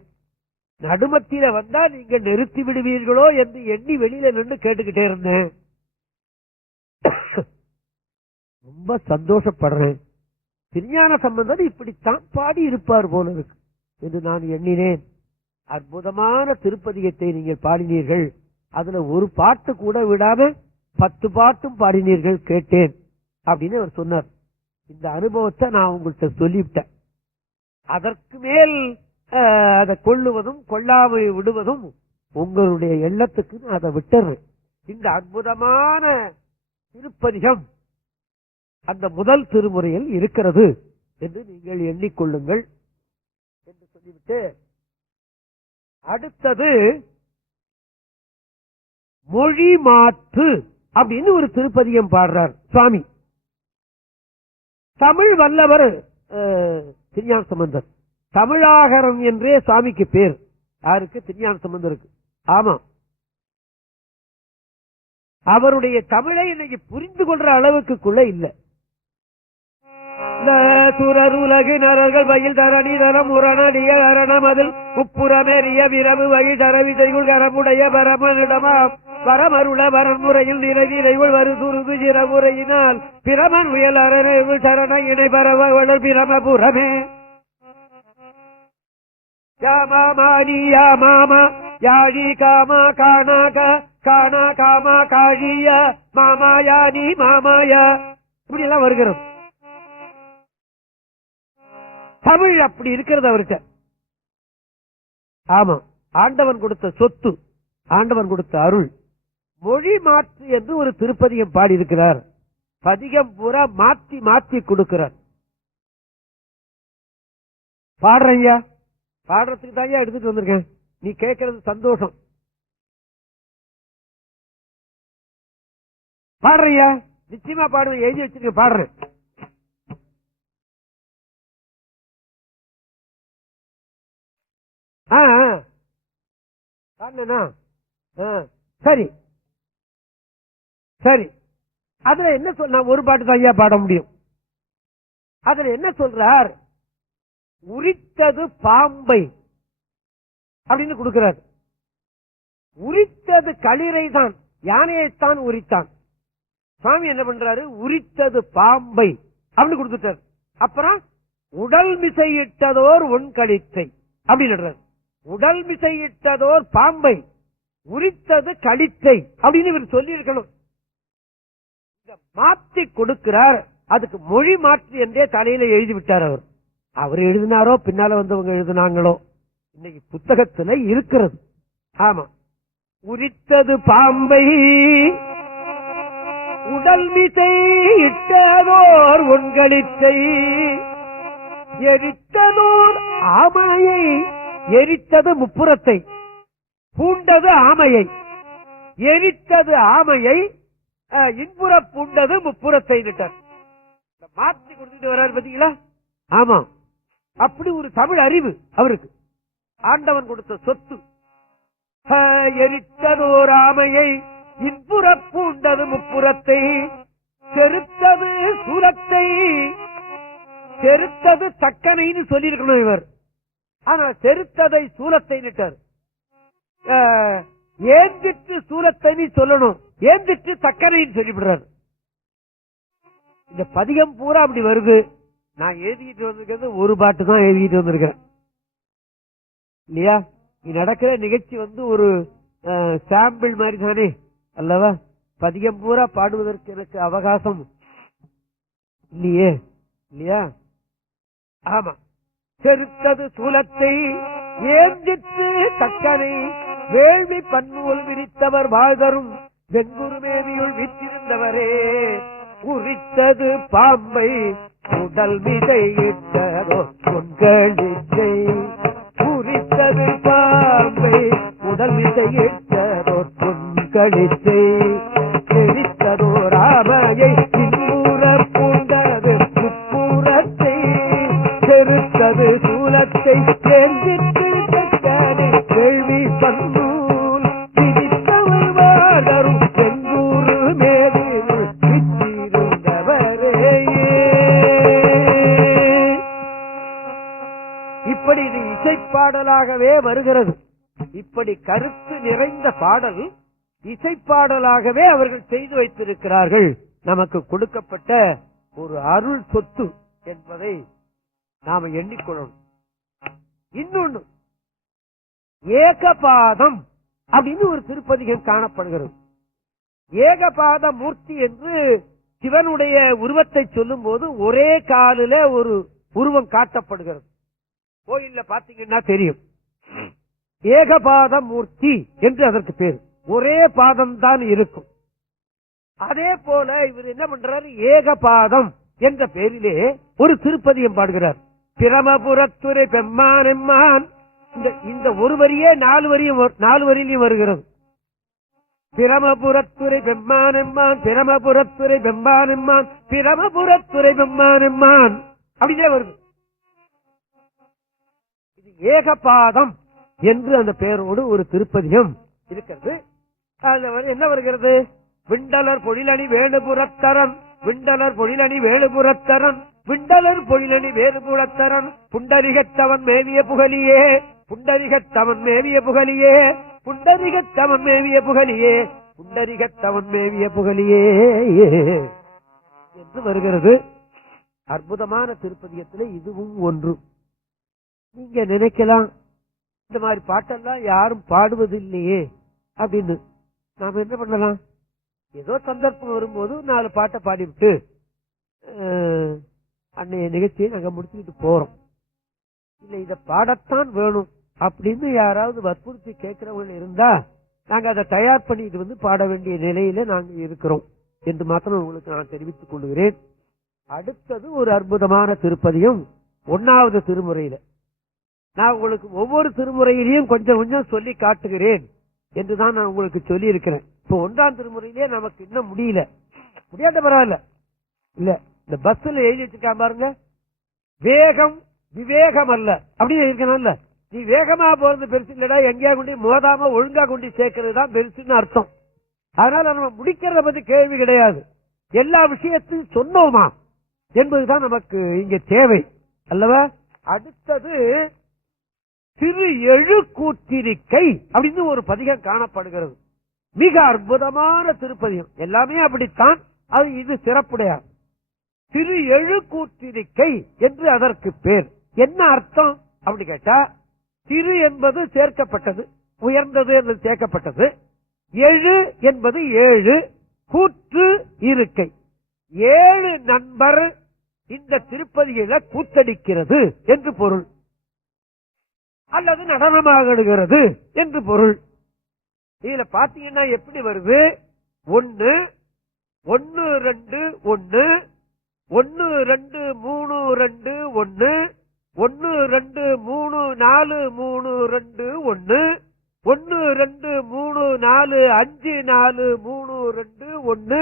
நடுமத்தில வந்தா நீங்க நிறுத்தி விடுவீர்களோ என்று எண்ணி வெளியில நின்று கேட்டுக்கிட்டே இருந்தேன். ரொம்ப சந்தோஷப்படுறேன். திருஞான சம்பந்தர் இப்படித்தான் பாடி இருப்பார் போல இருக்கு என்று நான் எண்ணினேன். அற்புதமான திருப்பதிகத்தை நீங்கள் பாடினீர்கள். அதுல ஒரு பாட்டு கூட விடாம 10 பாட்டும் பாடினீர்கள், கேட்டேன் அப்படின்னு அவர் சொன்னார். இந்த அனுபவத்தை நான் உங்கள்கிட்ட சொல்லிவிட்டேன். அதற்கு மேல் அதை கொள்ளுவதும் கொள்ளாமை விடுவதும் உங்களுடைய எண்ணத்துக்கு நான் அதை விட்டுறேன். இந்த அற்புதமான திருப்பதிகம் அந்த முதல் திருமுறையில் இருக்கிறது என்று நீங்கள் எண்ணிக்கொள்ளுங்கள் என்று சொல்லிவிட்டு, அடுத்தது மொழி மாற்று அப்படின்னு ஒரு திருப்பதிகம் பாடுறார் சுவாமி. தமிழ் வல்லவர் திருஞான சம்பந்தர். தமிழாகரம் என்றே சுவாமிக்கு பேர். யாருக்கு? திருஞான சம்பந்தருக்கு. ஆமா, அவருடைய தமிழை இன்னைக்கு புரிந்து கொள்ற அளவுக்குள்ள இல்ல. சுரருலகு நரர்கள் வயில் தரணி தரம் உரணடிய அரணம் அதில் உப்புறமேறிய விரவு வகை தரவிதைகுள் கரமுடைய பரமனிடமா வரமருள வரன்முறையில் நிறைவுள் வரு சுருது சிறமுறையினால் பிரமன் உயல் அரணு சரண இணை பரவ வளர் பிரமபுரமே யாமாமானி யாமாமா யாழி காமா காணாக காணா காமா காழிய மாமாயானி மாமாயா இப்படி எல்லாம் வருகிறோம். தமிழ் அப்படி இருக்கிறது அவர்கிட்ட. ஆமா, ஆண்டவன் கொடுத்த சொத்து, ஆண்டவன் கொடுத்த அருள். மொழி மாற்று என்று ஒரு திருப்பதிகம் பாடி இருக்கிறார். பதிகம் பூரா மாத்தி மாத்தி கொடுக்கிறார். பாடுறையா, பாடுறதுக்கு தான் எடுத்துட்டு வந்திருக்கேன். நீ கேட்கறது சந்தோஷம். பாடுறையா, நிச்சயமா பாடுவேன். எழுதி வச்சிருக்க, பாடுறேன். சரி சரி, அதுல என்ன சொல்ல, ஒரு பாட்டு தான் ஐயா பாட முடியும். அதுல என்ன சொல்றார்? உரித்தது பாம்பை அப்படின்னு கொடுக்கிறார். உரித்தது களிரை தான், யானையைத்தான் உரித்தான். சுவாமி என்ன பண்றாரு? உரித்தது பாம்பை அப்படின்னு கொடுத்துட்டார். அப்புறம் உடல் மிசையிட்டதோர் ஒன்கழித்தை அப்படின்னு உடல் மிசையிட்டதோர் பாம்பை உரித்தது கழித்தை அப்படின்னு இவர் சொல்லி இருக்கணும். மாற்றி கொடுக்கிறார். அதுக்கு மொழி மாற்றி என்றே தலையில எழுதி விட்டார். அவர் எழுதினாரோ பின்னால வந்தவங்க எழுதினாங்களோ, இன்னைக்கு புத்தகத்துல இருக்கிறது. ஆமா, உரித்தது பாம்பை உடல் மிசை இட்டதோர் ஒன்களித்தை எரித்ததோர் ஆமையை, எரித்தது முப்புறத்தை, பூண்டது ஆமையை, எரித்தது ஆமையை, இன்புற பூண்டது முப்புறத்தை மாற்றி கொடுத்துட்டு வர்றாரு. பாத்தீங்களா? ஆமா, அப்படி ஒரு தமிழ் அறிவு அவருக்கு. ஆண்டவன் கொடுத்த சொத்து. எரித்ததோர் ஆமையை இன்புற பூண்டது முப்புறத்தை செருத்தது சூலத்தை, செருத்தது தக்கனைன்னு சொல்லியிருக்கணும் இவர். ஆனா செருத்ததை சூலத்தை நிட்டார். ஏந்திட்டு சூலத்தை சொல்லணும், ஏந்திட்டு தக்கனைன்னு சொல்லிவிடுறாரு. இந்த பதிகம் பூரா அப்படி வருது. நான் எழுதிட்டு வந்திருக்கிறது ஒரு பாட்டு தான் எழுதிட்டு வந்திருக்கேன். இல்லையா? நடக்கிற நிகழ்ச்சி ஒரு சாம்பிள் மாதிரி தானே அல்லவா? பதிகம் பூரா பாடுவதற்கு எனக்கு அவகாசம் இல்லையே, இல்லையா? ஆமா. செருத்தது சூலத்தை ஏந்தித்து தக்கனை வேள்வி பன்மூல் விரித்தவர் வாழ்தரும் வெங்குருமேவியுள் விற்றிருந்தவரே உரித்தது பாம்பை உடல் மிதையிட்டதோ பொன்களிச்சை உரித்தது பாம்பை உடல் மிதையிட்டதோ பொன்களிச்சை தெரித்ததோ ராமையை பின்புற பூண்டது முப்புறத்தை செருத்தது சூலத்தை சேர்ந்திட்டு தக்கனை கேள்வி பன்னூல் விதித்தவர் வாழரும் செங்கூரு மேவியுள் விற்றிருந்தவரே. இப்படி இது இசைப்பாடலாகவே வருகிறது. இப்படி கருத்து நிறைந்த பாடல் இசைப்பாடலாகவே அவர்கள் செய்து வைத்திருக்கிறார்கள். நமக்கு கொடுக்கப்பட்ட ஒரு அருள் சொத்து என்பதை நாம எண்ணிக்கொள்ளணும். இன்னொன்னு, ஏகபாதம் அப்படின்னு ஒரு திருப்பதிகம் காணப்படுகிறது. ஏகபாத மூர்த்தி என்று சிவனுடைய உருவத்தை சொல்லும் போது ஒரே காலில ஒரு உருவம் காட்டப்படுகிறது. கோயில்ல பாத்தீங்கன்னா தெரியும், ஏகபாத மூர்த்தி என்று அதற்கு பேர். ஒரே பாதம் தான் இருக்கும். அதே போல இவர் என்ன பண்றாரு, ஏகபாதம் என்ற பெயரிலே ஒரு திருப்பதியம் பாடுகிறார். பிரமபுரத்துறை பெம்மான் எம்மான். இந்த ஒரு வரியே நாலு வரியிலையும் வருகிறது. பிரமபுரத்துறை பெம்மான் எம்மான், பிரமபுரத்துறை பெம்மான் எம்மான், பிரமபுரத்துறை பெம்மான் எம்மான் அப்படியே வருது. இது ஏகபாதம் என்று அந்த பெயரோடு ஒரு திருப்பதியம் இருக்கிறது. என்ன வருகிறது, விண்டலர் பொழிலணி வேணுபுரத்தரன், விண்டலர் பொழிலணி வேணுபுரத்தரன், விண்டலர் பொழிலணி வேணுபுரத்தரன், புண்டரிகத்தவன் மேவிய புகழியே, புண்டரிகத்தவன் மேவிய புகழியே, புண்டரிகத்தவன் மேவிய புகழியே, புண்டரிகத்தவன் மேவிய புகழியே என்று வருகிறது. அற்புதமான திருப்பதியத்திலே இதுவும் ஒன்று. நீங்க நினைக்கலாம், இந்த மாதிரி பாட்டெல்லாம் யாரும் பாடுவதில்லையே அப்படின்னு. நாம என்ன பண்ணலாம், ஏதோ சந்தர்ப்பம் வரும்போது 4 பாட்டை பாடிவிட்டு அன்னைய நிகழ்ச்சியை நாங்க முடிச்சுக்கிட்டு போறோம். இல்ல இத பாடத்தான் வேணும் அப்படின்னு யாராவது வற்புறுத்தி கேட்கிறவங்க இருந்தா நாங்க அதை தயார் பண்ணிட்டு பாட வேண்டிய நிலையில நாங்க இருக்கிறோம் என்று மாத்திரம் உங்களுக்கு நான் தெரிவித்துக் கொள்கிறேன். அடுத்தது ஒரு அற்புதமான திருப்பதியும் 1வது திருமுறையில. நான் உங்களுக்கு ஒவ்வொரு திருமுறையிலையும் கொஞ்சம் கொஞ்சம் சொல்லி காட்டுகிறேன் என்றுதான் நான் உங்களுக்கு சொல்லி இருக்கிறேன். இப்ப 1ஆம் திருமுறையிலே நமக்கு இன்னும் முடியாத பரவாயில்ல. இல்ல, இந்த பஸ்ல எழுதி வச்சிருக்கா பாருங்க, வேகம் விவேகம் அல்ல அப்படின்னு இருக்கணும்ல. நீ வேகமா போறது பெருசு இல்லடா, எங்கேயா கொண்டு மோதாம ஒழுங்கா கொண்டு சேர்க்கிறது தான் பெருசுன்னு அர்த்தம். அதனால நம்ம முடிக்கிறத பத்தி கேள்வி கிடையாது, எல்லா விஷயத்தையும் சொன்னோமா என்பதுதான் நமக்கு இங்க தேவை அல்லவா. அடுத்தது திரு எழுக்கூத்திரிக்கை அப்படின்னு ஒரு பதிகம் காணப்படுகிறது. மிக அற்புதமான திருப்பதிகம், எல்லாமே அப்படித்தான், அது இது சிறப்புடையார். திரு எழுக்கூத்திரிக்கை என்று அதற்கு பேர். என்ன அர்த்தம் அப்படி கேட்டா, திரு என்பது சேர்க்கப்பட்டது, உயர்ந்தது என்பது சேர்க்கப்பட்டது, எழு என்பது 7, கூற்று இருக்கை. 7 நண்பர் இந்த திருப்பதியில கூத்தடிக்கிறது என்று பொருள், அல்லது நடனமாகிறது என்று பொருள். இதுல பாத்தீங்கன்னா எப்படி வருது, 1 1 2 1 1 2 3 2 1 1 2 3 4 3 2 1 1 2 3 4 5 4 3 2 1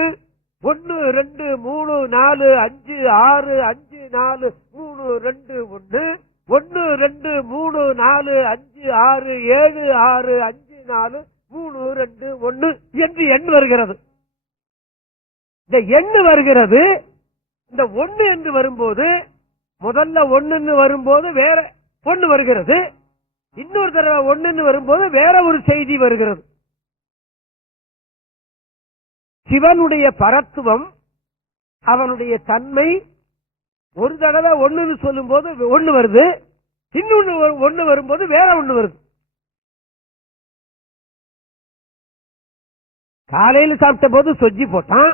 1 2 3 4 5 6 5 4 3 2 1 1 2 3 4 5 6 7 6 5 4 3 2 1 என்று எண் வருகிறது. இந்த எண் வருகிறது. இந்த 1 என்று வரும்போது, முதல்ல 1 வரும்போது வேற 1 வருகிறது, இன்னொரு தடவை 1 வரும்போது வேற ஒரு செய்தி வருகிறது. சிவனுடைய பரத்துவம், அவனுடைய தன்மை, ஒரு தடவை 1 சொல்லும் போது 1 வருது, இன்னொன்னு ஒண்ணு வரும்போது வேற ஒண்ணு வருது. காலையில சாப்பிட்ட போது சொஜ்ஜி போட்டான்,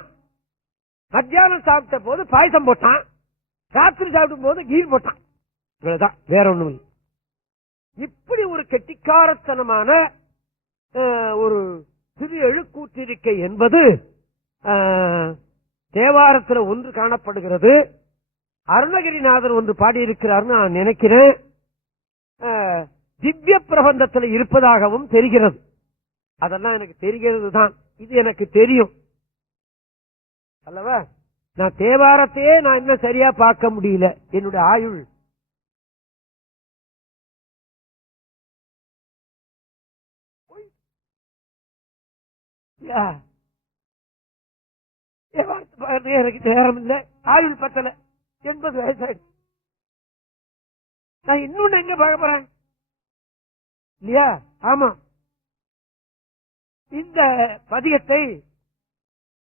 மத்தியானம் சாப்பிட்ட போது பாயசம் போட்டான், ராத்திரி சாப்பிடும் போது கீர் போட்டான். இவ்வளவுதான், வேற ஒண்ணும் இல்லை. இப்படி ஒரு கெட்டிக்காரத்தனமான ஒரு சிறு எழுக்கூற்றிருக்கை என்பது தேவாரத்தில் ஒன்று காணப்படுகிறது. அருணகிரிநாதர் ஒன்று பாடியிருக்கிறார் நான் நினைக்கிறேன். திவ்ய பிரபந்தத்தில் இருப்பதாகவும் தெரிகிறது. அதெல்லாம் எனக்கு தெரிகிறது தான், இது எனக்கு தெரியும் அல்லவா. நான் தேவாரத்தையே நான் இன்னும் சரியா பார்க்க முடியல. என்னுடைய ஆயுள் எனக்கு நேரம் இல்லை, ஆயுள் பத்தல, 80 வயசாயிடுச்சு. நான் இன்னொன்னு எங்க பார்க்க போறேன் இல்லையா? ஆமா, இந்த பதிகத்தை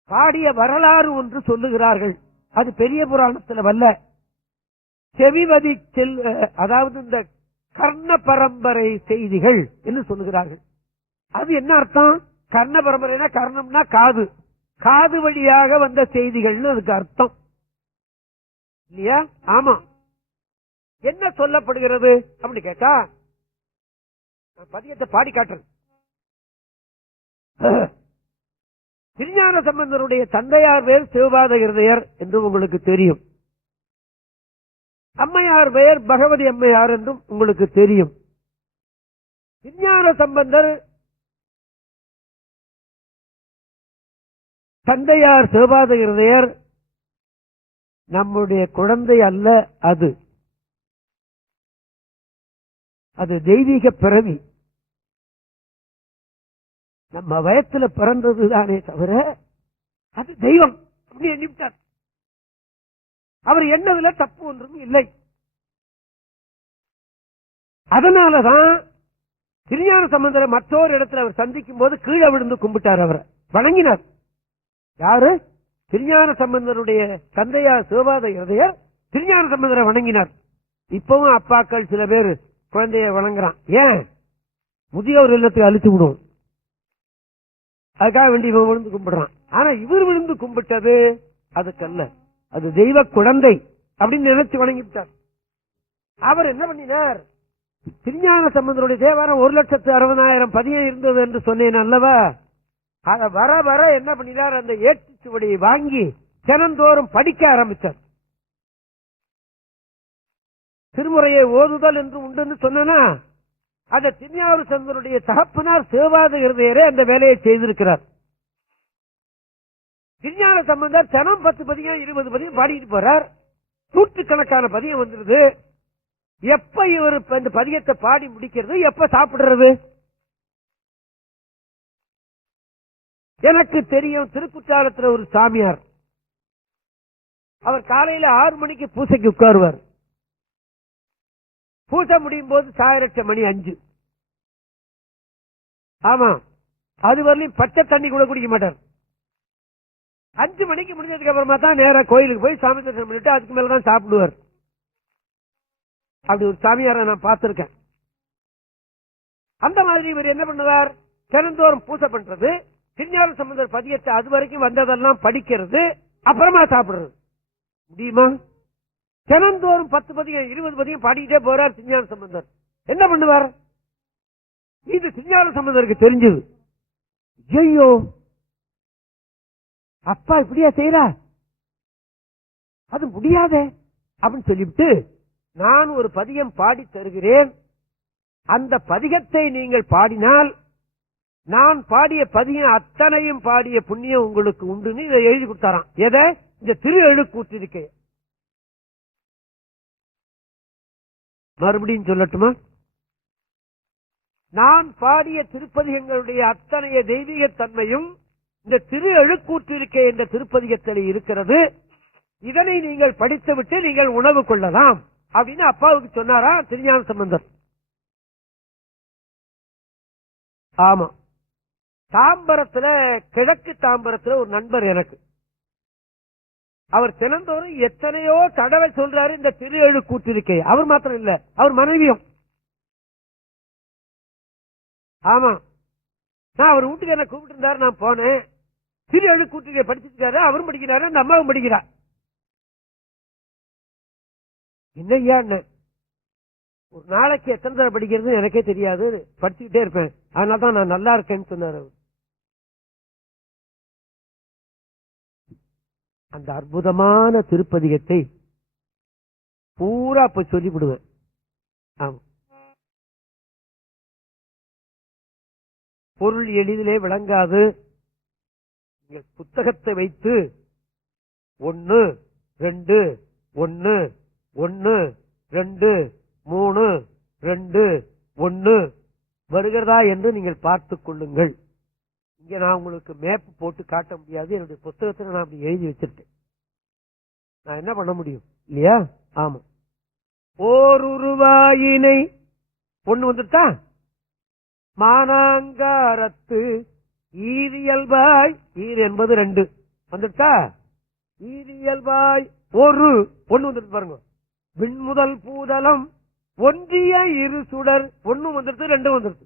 பாடிய வரலாறு ஒன்று சொல்லுகிறார்கள். அது பெரிய புராணத்தில் வல்ல, செவிவதி அதாவது இந்த கர்ண பரம்பரை செய்திகள் என்று சொல்லுகிறார்கள். அது என்ன அர்த்தம்? கர்ண பரம்பரைனா, கர்ணம்னா காது, காது வழியாக வந்த செய்திகள்னு அதுக்கு அர்த்தம் இல்லையா? ஆமா. என்ன சொல்லப்படுகிறது அப்படின்னு கேட்டா, பதியத்தை பாடி காட்டுறேன். திருஞான சம்பந்தருடைய தந்தையார் பேர் சிவபாத இருதயர் என்று உங்களுக்கு தெரியும். அம்மையார் பெயர் பகவதி அம்மையார் என்றும் உங்களுக்கு தெரியும். திருஞான சம்பந்தர் தந்தையார் சிவபாத இருதயர் நம்முடைய குழந்தை அல்ல, அது தெய்வீக பிறவி. நம்ம வயத்துல பிறந்ததுதானே தவிர அது தெய்வம் அப்படி எண்ணிவிட்டார். அவர் என்னதுல தப்பு ஒன்றும் இல்லை. அதனாலதான் திருஞான சம்பந்தரை மற்றொரு இடத்துல அவர் சந்திக்கும் போது கீழே விழுந்து கும்பிட்டார், அவரை வணங்கினார். யாரு? திருஞான சம்பந்தருடைய தந்தையார் சிவபாத இருதயர் திருஞான சம்பந்தரை வணங்கினார். இப்பவும் அப்பாக்கள் சில பேர் குழந்தைய வணங்குறான். ஏன்? முதியோர் இல்லத்துக்கு அழிச்சு விடுவோம், அதுக்காக வேண்டி இவன் விழுந்து கும்பிடுறான். ஆனா இவர் விழுந்து கும்பிட்டது அதுக்கல்ல, அது தெய்வ குழந்தை அப்படின்னு நினைச்சு வணங்கிவிட்டார். அவர் என்ன பண்ணினார்? திருஞான சம்பந்தருடைய தேவாரம் 1,60,60,000 பதியம் இருந்தது என்று சொன்னேன் அல்லவா? அத வர வர என்ன பண்ணினார்? அந்த ஏற்றுச்சுவடியை வாங்கி தினந்தோறும் படிக்க ஆரம்பித்தார். திருமுறையை ஓதுதல் என்று உண்டு சொன்னா, அந்த திருஞான சம்பந்தருடைய தகப்பனார் சிவபாத இருதயரே அந்த வேலையை செய்திருக்கிறார். திருஞான சம்பந்தர் தினம் 10 பதியம் 20 பதியம் பாடிட்டு போறார். நூற்றுக்கணக்கான பதியம் வந்துருது. எப்ப இவர் இந்த பதியத்தை பாடி முடிக்கிறது, எப்ப சாப்பிடுறது? எனக்கு தெரியும், திருக்குற்றாலத்தில் ஒரு சாமியார், அவர் காலையில 6 மணிக்கு பூசைக்கு உட்காருவார். பூசை முடியும் போது சாயரட்ச மணி 5. ஆமா, அது வரலையும் பச்சை தண்ணி கூட குடிக்க மாட்டார். 5 மணிக்கு முடிஞ்சதுக்கு அப்புறமா தான் நேரா கோயிலுக்கு போய் சாமி தரிசனம் பண்ணிட்டு அதுக்கு மேலதான் சாப்பிடுவார். அப்படி ஒரு சாமியாரை நான் பார்த்திருக்கேன். அந்த மாதிரி இவர் என்ன பண்ணுவார்? தினந்தோறும் பூசை பண்றது, திருஞான சம்பந்தர் பதியத்தை அது வரைக்கும் வந்ததெல்லாம் படிக்கிறது, அப்புறமா சாப்பிடுறது. முடியுமா? தினந்தோறும் 10 பதியம் 20 பதியம் பாடிக்கிட்டே போறார் திருஞான சம்பந்தர். என்ன பண்ணுவார்? இது திருஞான சம்பந்தருக்கு தெரிஞ்சது. ஐயோ, அப்பா இப்படியா செய்யறா, அது முடியாதே அப்படின்னு சொல்லிவிட்டு, நான் ஒரு பதியம் பாடி தருகிறேன், அந்த பதிகத்தை நீங்கள் பாடினால் நான் பாடிய பதியம் அத்தனையும் பாடிய புண்ணியம் உங்களுக்கு உண்டுன்னு இதை எழுதி கொடுத்தாராம். எதை? இந்த திரு எழுக்கூற்றிருக்கை. மறுபடியும் சொல்லட்டுமா? நான் பாடிய திருப்பதிகங்களுடைய அத்தனைய தெய்வீக தன்மையும் இந்த திரு எழுக்கூற்றிருக்கை என்ற திருப்பதிகத்தில் இருக்கிறது. இதனை நீங்கள் படித்துவிட்டு நீங்கள் உணவு கொள்ளலாம் அப்படின்னு அப்பாவுக்கு சொன்னாரா திருஞான சம்பந்தர். ஆமா, தாம்பரத்துல, கிழக்கு தாம்பரத்துல ஒரு நண்பர் எனக்கு, அவர் தினந்தோறும் எத்தனையோ தடவை சொல்றாரு இந்த திரு எழு கூற்றிருக்கை. அவர் மாத்திரம் இல்ல, அவர் மனைவியும். ஆமா, நான் அவர் வீட்டுக்கு என்ன கூப்பிட்டு இருந்தாரு, நான் போனேன். திரு எழு கூற்றிருக்கை படிச்சிருக்காரு, அவரும் படிக்கிறாரு, அந்த அம்மாவும் படிக்கிறார். என்னையா ஒரு நாளைக்கு எத்தனை தடவை படிக்கிறது எனக்கே தெரியாது, படிச்சுக்கிட்டே இருப்பேன், அதனாலதான் நான் நல்லா இருக்கேன்னு சொன்னார். அந்த அற்புதமான திருப்பதிகத்தை பூரா இப்ப சொல்லிவிடுவேன். பொருள் எளிதிலே விளங்காது. புத்தகத்தை வைத்து 1 2 1 1 2 3 2 1 வருகிறதா என்று நீங்கள் பார்த்துக் கொள்ளுங்கள். இங்க நான் உங்களுக்கு மேப் போட்டு காட்ட முடியாது, என்னுடைய புத்தகத்தில் நான் அப்படி எழுதி வச்சிருக்கேன். நான் என்ன பண்ண முடியும் இல்லையா? ஆமா, ஓர் உருவாயினை 1 வந்துட்டா, மானாங்காரத்து ஈரியல்பாய், ஈர் என்பது 2 வந்துட்டா, ஈரியல்பாய் 1 வந்துட்டு பாருங்க. விண்முதல் பூதலம் ஒன்றிய இரு சுடர் 1 வந்துட்டு 2 வந்துருது.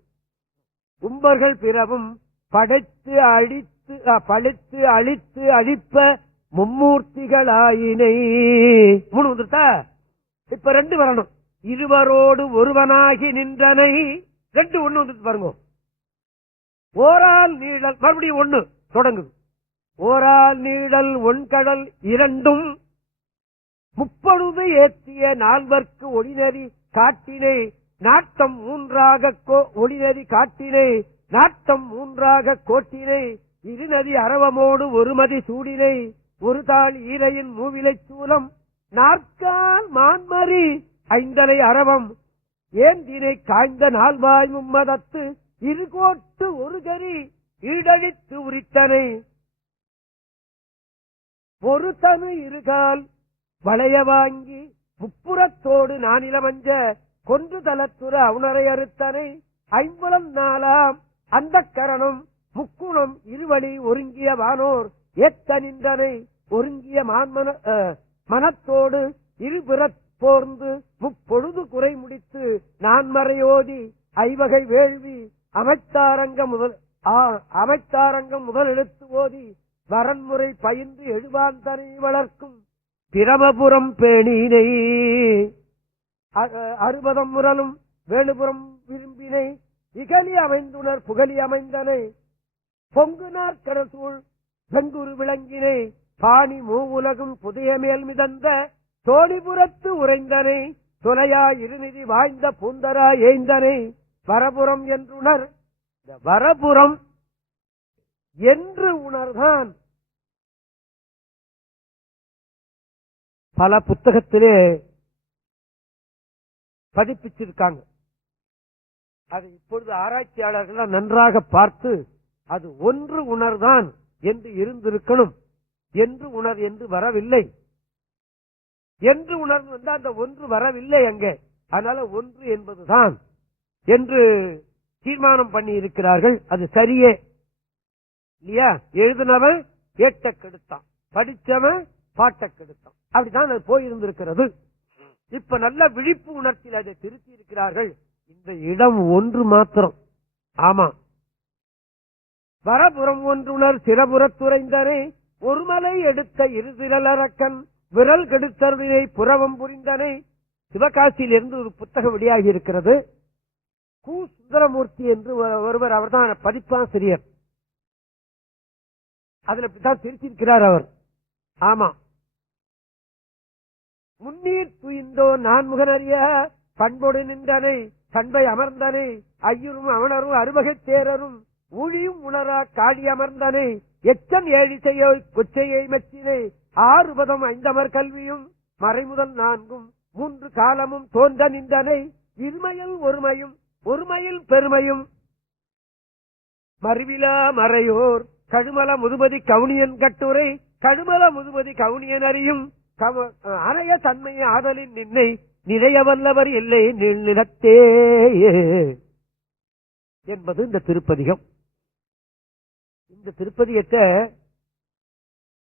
கும்பர்கள் பிறவும் படைத்து அழித்து அழிப்ப மும்மூர்த்திகளாயினை 3 வந்துட்டா. இப்ப 2 வரணும். இருவரோடு ஒருவனாகி நின்றனை 2 1 வந்துட்டு பாருங்க. ஓரால் நீழல் மறுபடியும் 1 தொடங்குது. ஓரால் நீழல் ஒன்கடல் 2 முப்பொழுது ஏற்றிய 4 ஒளிநெறி காட்டினை நாட்டம் 3 ஒளிநெறி காட்டினை நாட்டம் 3 கோட்டினை இருநதி அரவமோடு ஒருமதி சூடினை ஒரு தாள் ஈரையின் மூவிலை சூலம் நாற்கால் மான்மறி 5 அரவம் ஏந்தினை காய்ந்த 4 மும்மதத்து இருகோட்டு ஒரு கரி ஈடழித்து உரித்தனை ஒரு தனு இருகால் வளைய வாங்கி முப்புறத்தோடு நானிலமஞ்ச கொன்று தலத்துற அவுணரை அறுத்தனை 5 4 அந்த கரணம் முக்குணம் இருவழி ஒருங்கிய வானோர் ஏத்த நின்றனை ஒருங்கிய மனத்தோடு இருபிறப் போர்ந்து முப்பொழுது குறை முடித்து நான்மறையோதி 5 வேள்வி அமைத்தாரங்கம் முதல் எடுத்து ஓதி வரன்முறை பயின்று எழுவான் தனை வளர்க்கும் பிரமபுரம் பேணினை 60 முரலும் வேலுபுரம் விரும்பினை இகலி அமைந்துணர் புகலி அமைந்தனை பொங்கு நாற்கடல் சூழ் வெங்குரு விளங்கினை பாணி மூவுலகும் புதிய மேல் மிதந்த தோணிபுரத்து உறைந்தனை தொலையா இருநிதி வாய்ந்த பூந்தரா ஏய்ந்தனை வரபுரம் என்றுணர். வரபுரம் என்று உணர்தான் பல புத்தகத்திலே பதிப்பிச்சிருக்காங்க. அதை இப்பொழுது ஆராய்ச்சியாளர்கள் நன்றாக பார்த்து அது ஒன்று உணர்தான் என்று இருந்திருக்கணும். என்று உணர் என்று வரவில்லை. என்று உணர்ந்து வந்தா அந்த ஒன்று வரவில்லை அங்கே. அதனால ஒன்று என்பதுதான் என்று தீர்மானம் பண்ணி இருக்கிறார்கள். அது சரியே இல்லையா? எழுதினவன் ஏட்ட கெடுத்தான், படிச்சவன் பாட்ட கெடுத்தான். அப்படிதான் அது போயிருந்திருக்கிறது. இப்ப நல்ல விழிப்பு உணர்ச்சியில் அதை திருத்தி இருக்கிறார்கள். இந்த இடம் ஒன்று மாத்திரம். ஆமா, வரபுறம் ஒன்றுணர் சிறபுறத்துறைந்தனை ஒருமலை எடுத்த இருதிரலரக்கன் விரல் கெடுத்தருளினை புறவம் புரிந்தனை. சிவகாசியிலிருந்து ஒரு புத்தகம் வெளியாகி இருக்கிறது. கு சுந்தரமூர்த்தி என்று ஒருவர், அவர்தான் பதிப்பாசிரியர். அதுல தான் திருத்திருக்கிறார் அவர். ஆமா, முன்னீர் துயிந்தோ நான் முகனறிய பண்போடு நின்றனை கண்பை அமர்ந்தனை ஐயரும் அவனரும் அறுவகை தேரரும் ஊழியும் உணரா காடி அமர்ந்தனை எச்சன் ஏழிசையோ கொச்சையை மச்சினை 6 பதம் 5 கல்வியும் மறைமுதல் 4 3 காலமும் தோன்ற நின்றனை இருமையில் ஒருமையும் ஒருமையில் பெருமையும் மறுவிலா மறையோர் கழுமல முதுபதி கவுனியன் கட்டுரை கழுமல முதுபதி கவுனியன் அறியும் அணைய தன்மையை ஆதலின் நின்னை நிறைய வல்லவர் இல்லை நிலத்தே என்பது இந்த திருப்பதிகம். இந்த திருப்பதிகத்தை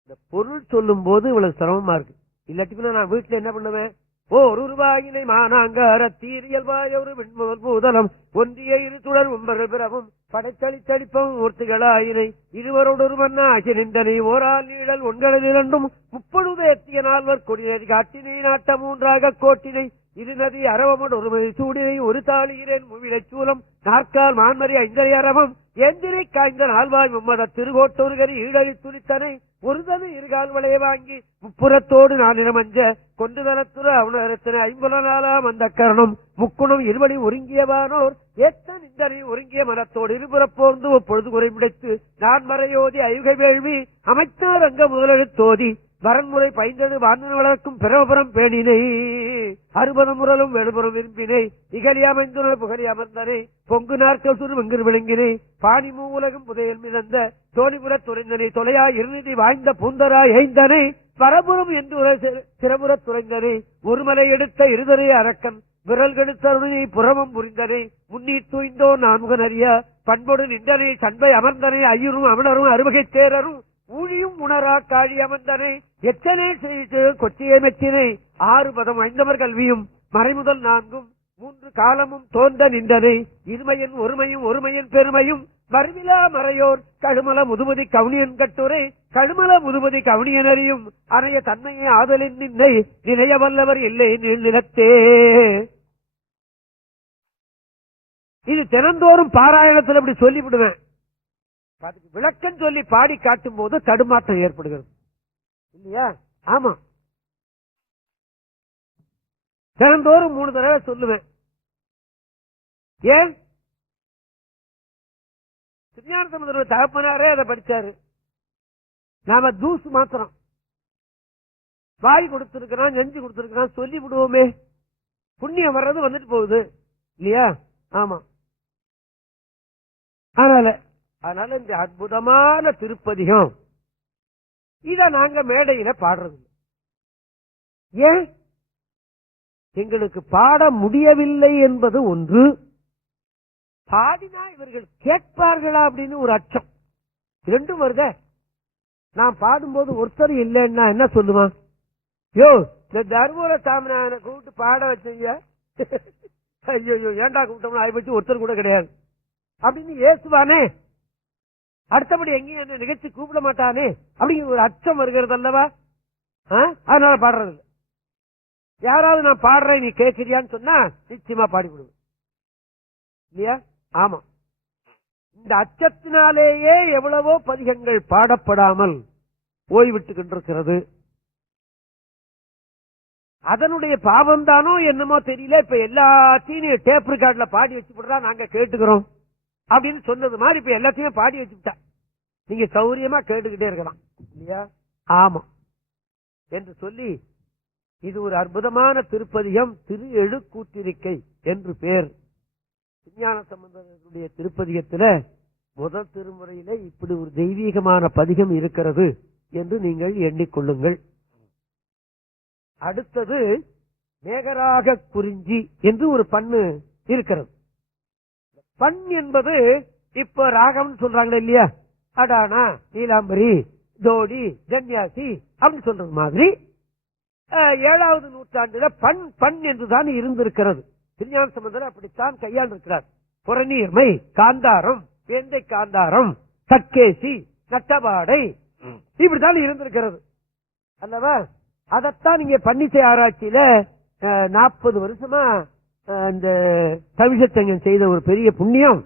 இந்த பொருள் சொல்லும் போது இவ்வளவு சிரமமா இருக்கு. இல்லாட்டி நான் வீட்டுல என்ன பண்ணுவேன், ஒரு ரூபாயினை மானாங்கார தீரியல்வாய் ஒரு விண்முதல் பூதலம் ஒன்றிய இரு சுடர் ஒன்பது பிறவும் படைத்தளி தளிப்பம் ஊர்த்திகளாயினை இருவரோடொருவன் ஆசி நின்றனை ஓரால் நீழல் ஒன்களது இரண்டும் முப்பொழுது எத்திய நால்வர் கொடியை காட்டினை நாட்ட மூன்றாக கோட்டினை இருநதி அரவமோடு ஒருமதி சூடினை ஒரு தாளிகிறேன் முவிலை சூலம் நாற்கால் மான்மரி ஐந்தரை அரவம் எந்திரை காய்ந்த நால்வாய் மும்மத திருகோட்டொருகரி ஈழறி துளித்தனை ஒருதது இருகால் வளைய வாங்கி முப்புறத்தோடு நானிடமஞ்ச கொண்டு தளத்துற அவனத்தினை ஐம்புல நாளாம் அந்த கரணம் முக்குணம் இருவழி ஒருங்கியவானோர் ஏத்தன் இந்தனை ஒருங்கிய மனத்தோடு இருபுறப்போர்ந்து ஒப்பொழுது குறைமுடைத்து நான் மறையோதி ஐயுகை வேள்வி அமைத்தார் அங்க முதலெழுத்தோதி வரன்முறை பைந்தது வாந்தன வளர்க்கும் பிரபுரம் பேணினை அறுபது முரலும் வெடுபுறம் விரும்பினை இகழி அமைந்துண புகழி அமர்ந்தனை பொங்கு நாற்கள் சுரு வெங்கு விளங்கினை பாணி மூலகம் புதையல் மிதந்த தோணிபுர துறைந்தனை தொலையா இருநிதி வாய்ந்த பூந்தராய் ஐந்தனை பரபுரம் என்று சிறபுற துறைந்தனை ஒருமலை எடுத்த இருதரை அரக்கன் விரல் கெடுத்தருணை புறமும் புரிந்தனை முன்னீர் தூய்ந்தோ நான்முகன் அறிய பண்போடு நின்றனை சண்பை அமர்ந்தனை ஐயரும் அமலரும் அறுவகை தேரரும் ஊழியும் உணரா காழி அமர்ந்தனை எத்தனை செய்து கொச்சியை மெச்சினை ஆறு பதம் ஐந்தவர் கல்வியும் மறைமுதல் நான்கும் மூன்று காலமும் தோன்ற நின்றனை இருமையின் ஒருமையும் ஒருமையின் பெருமையும் மறுவிலா மறையோர் கழுமல முதுமதி கவுனியன் கட்டுரை கழுமல முதுமதி கவுனியன் அறியும் அறைய தன்மையை ஆதலின் நின்னை நினைய வல்லவர் இல்லை நிலத்தே. இது தினந்தோறும் பாராயணத்தில் இப்படி சொல்லிவிடுவேன். விளக்கம் சொல்லி பாடி காட்டும் போது தடுமாற்றம் ஏற்படுகிறது இல்லையா? ஆமா, தினந்தோறும் 3 தடவை சொல்லுவேன். ஏன்? திருஞான சம்பந்தர் தகப்பனாரே அதை படிச்சாரு. நாம தூசு மாத்திரம் வாய் கொடுத்திருக்கிறான், நெஞ்சு கொடுத்திருக்கிறான், சொல்லி விடுவோமே, புண்ணியம் வர்றது வந்துட்டு போகுது இல்லையா? ஆமா. அதனால இந்த அற்புதமான திருப்பதிகம் இத நாங்க மேடையில பாடுறது. ஏன்? எங்களுக்கு பாட முடியவில்லை என்பது ஒன்று, பாடினா இவர்கள் கேட்பார்களா அப்படின்னு ஒரு அச்சம், ரெண்டும் வருத. நான் பாடும்போது ஒருத்தர் இல்லைன்னா என்ன சொல்லுவான்? யோ, இந்த தர்மபுர சாமிநாதனை கூப்பிட்டு பாட வச்சீங்க, ஐயோ ஏண்டா கூப்பிட்டோம்னு ஆயிப்போச்சு, ஒருத்தர் கூட கிடையாது அப்படின்னு ஏசுவானே. அடுத்தபடி எங்கேயும் என்ன நிகழ்ச்சி கூப்பிட மாட்டானே அப்படிங்கிற ஒரு அச்சம் வருகிறது அல்லவா? அதனால பாடுறது இல்லை. யாராவது நான் பாடுறேன் நீ கேட்கிறியான்னு சொன்னா நிச்சயமா பாடிவிடுவேன் இல்லையா? ஆமா. இந்த அச்சத்தினாலேயே எவ்வளவோ பதிகங்கள் பாடப்படாமல் ஓய்விட்டு கொண்டிருக்கிறது. அதனுடைய பாவம் தானோ என்னமோ தெரியல. இப்ப எல்லாத்தையும் டேப் ரெக்கார்ட்ல பாடி வச்சுட்டா நாங்க கேட்டுக்கிறோம் அப்படின்னு சொன்னது மாதிரி இப்ப எல்லாத்தையும் பாடி வச்சுட்டா நீங்க சௌரியமா கேட்டுக்கிட்டே இருக்கலாம் இல்லையா? ஆமா என்று சொல்லி இது ஒரு அற்புதமான திருப்பதிகம். திரு எழுக்கூத்திரிக்கை என்று பேர். விஞ்ஞான சம்பந்தருடைய திருப்பதிகத்துல முதல் திருமுறையில இப்படி ஒரு தெய்வீகமான பதிகம் இருக்கிறது என்று நீங்கள் எண்ணிக்கொள்ளுங்கள். அடுத்தது மேகராக குறிஞ்சி என்று ஒரு பண்ணு இருக்கிறது. பண் என்பது இப்ப ராகம் சொல்றாங்களே இல்லையா? அடானா, நீலாம்பரி, தோடி, ஜன்யாசி அப்படின்னு சொல்றது மாதிரி 7வது நூற்றாண்டுல பண் பண் என்றுதான் இருந்திருக்கிறது. திருஞான சம்பந்தர் அப்படித்தான் கையாண்டிருக்கிறார். புறநீர்மை, காந்தாரம், வேந்தை காந்தாரம், சக்கேசி, நட்டபாடை இப்படித்தான் இருந்திருக்கிறது அல்லவா? அதத்தான் நீங்க பன்னிசை ஆராய்ச்சியில 40 வருஷமா இந்த தமிழ்ச்சங்கம் செய்த ஒரு பெரிய புண்ணியம்.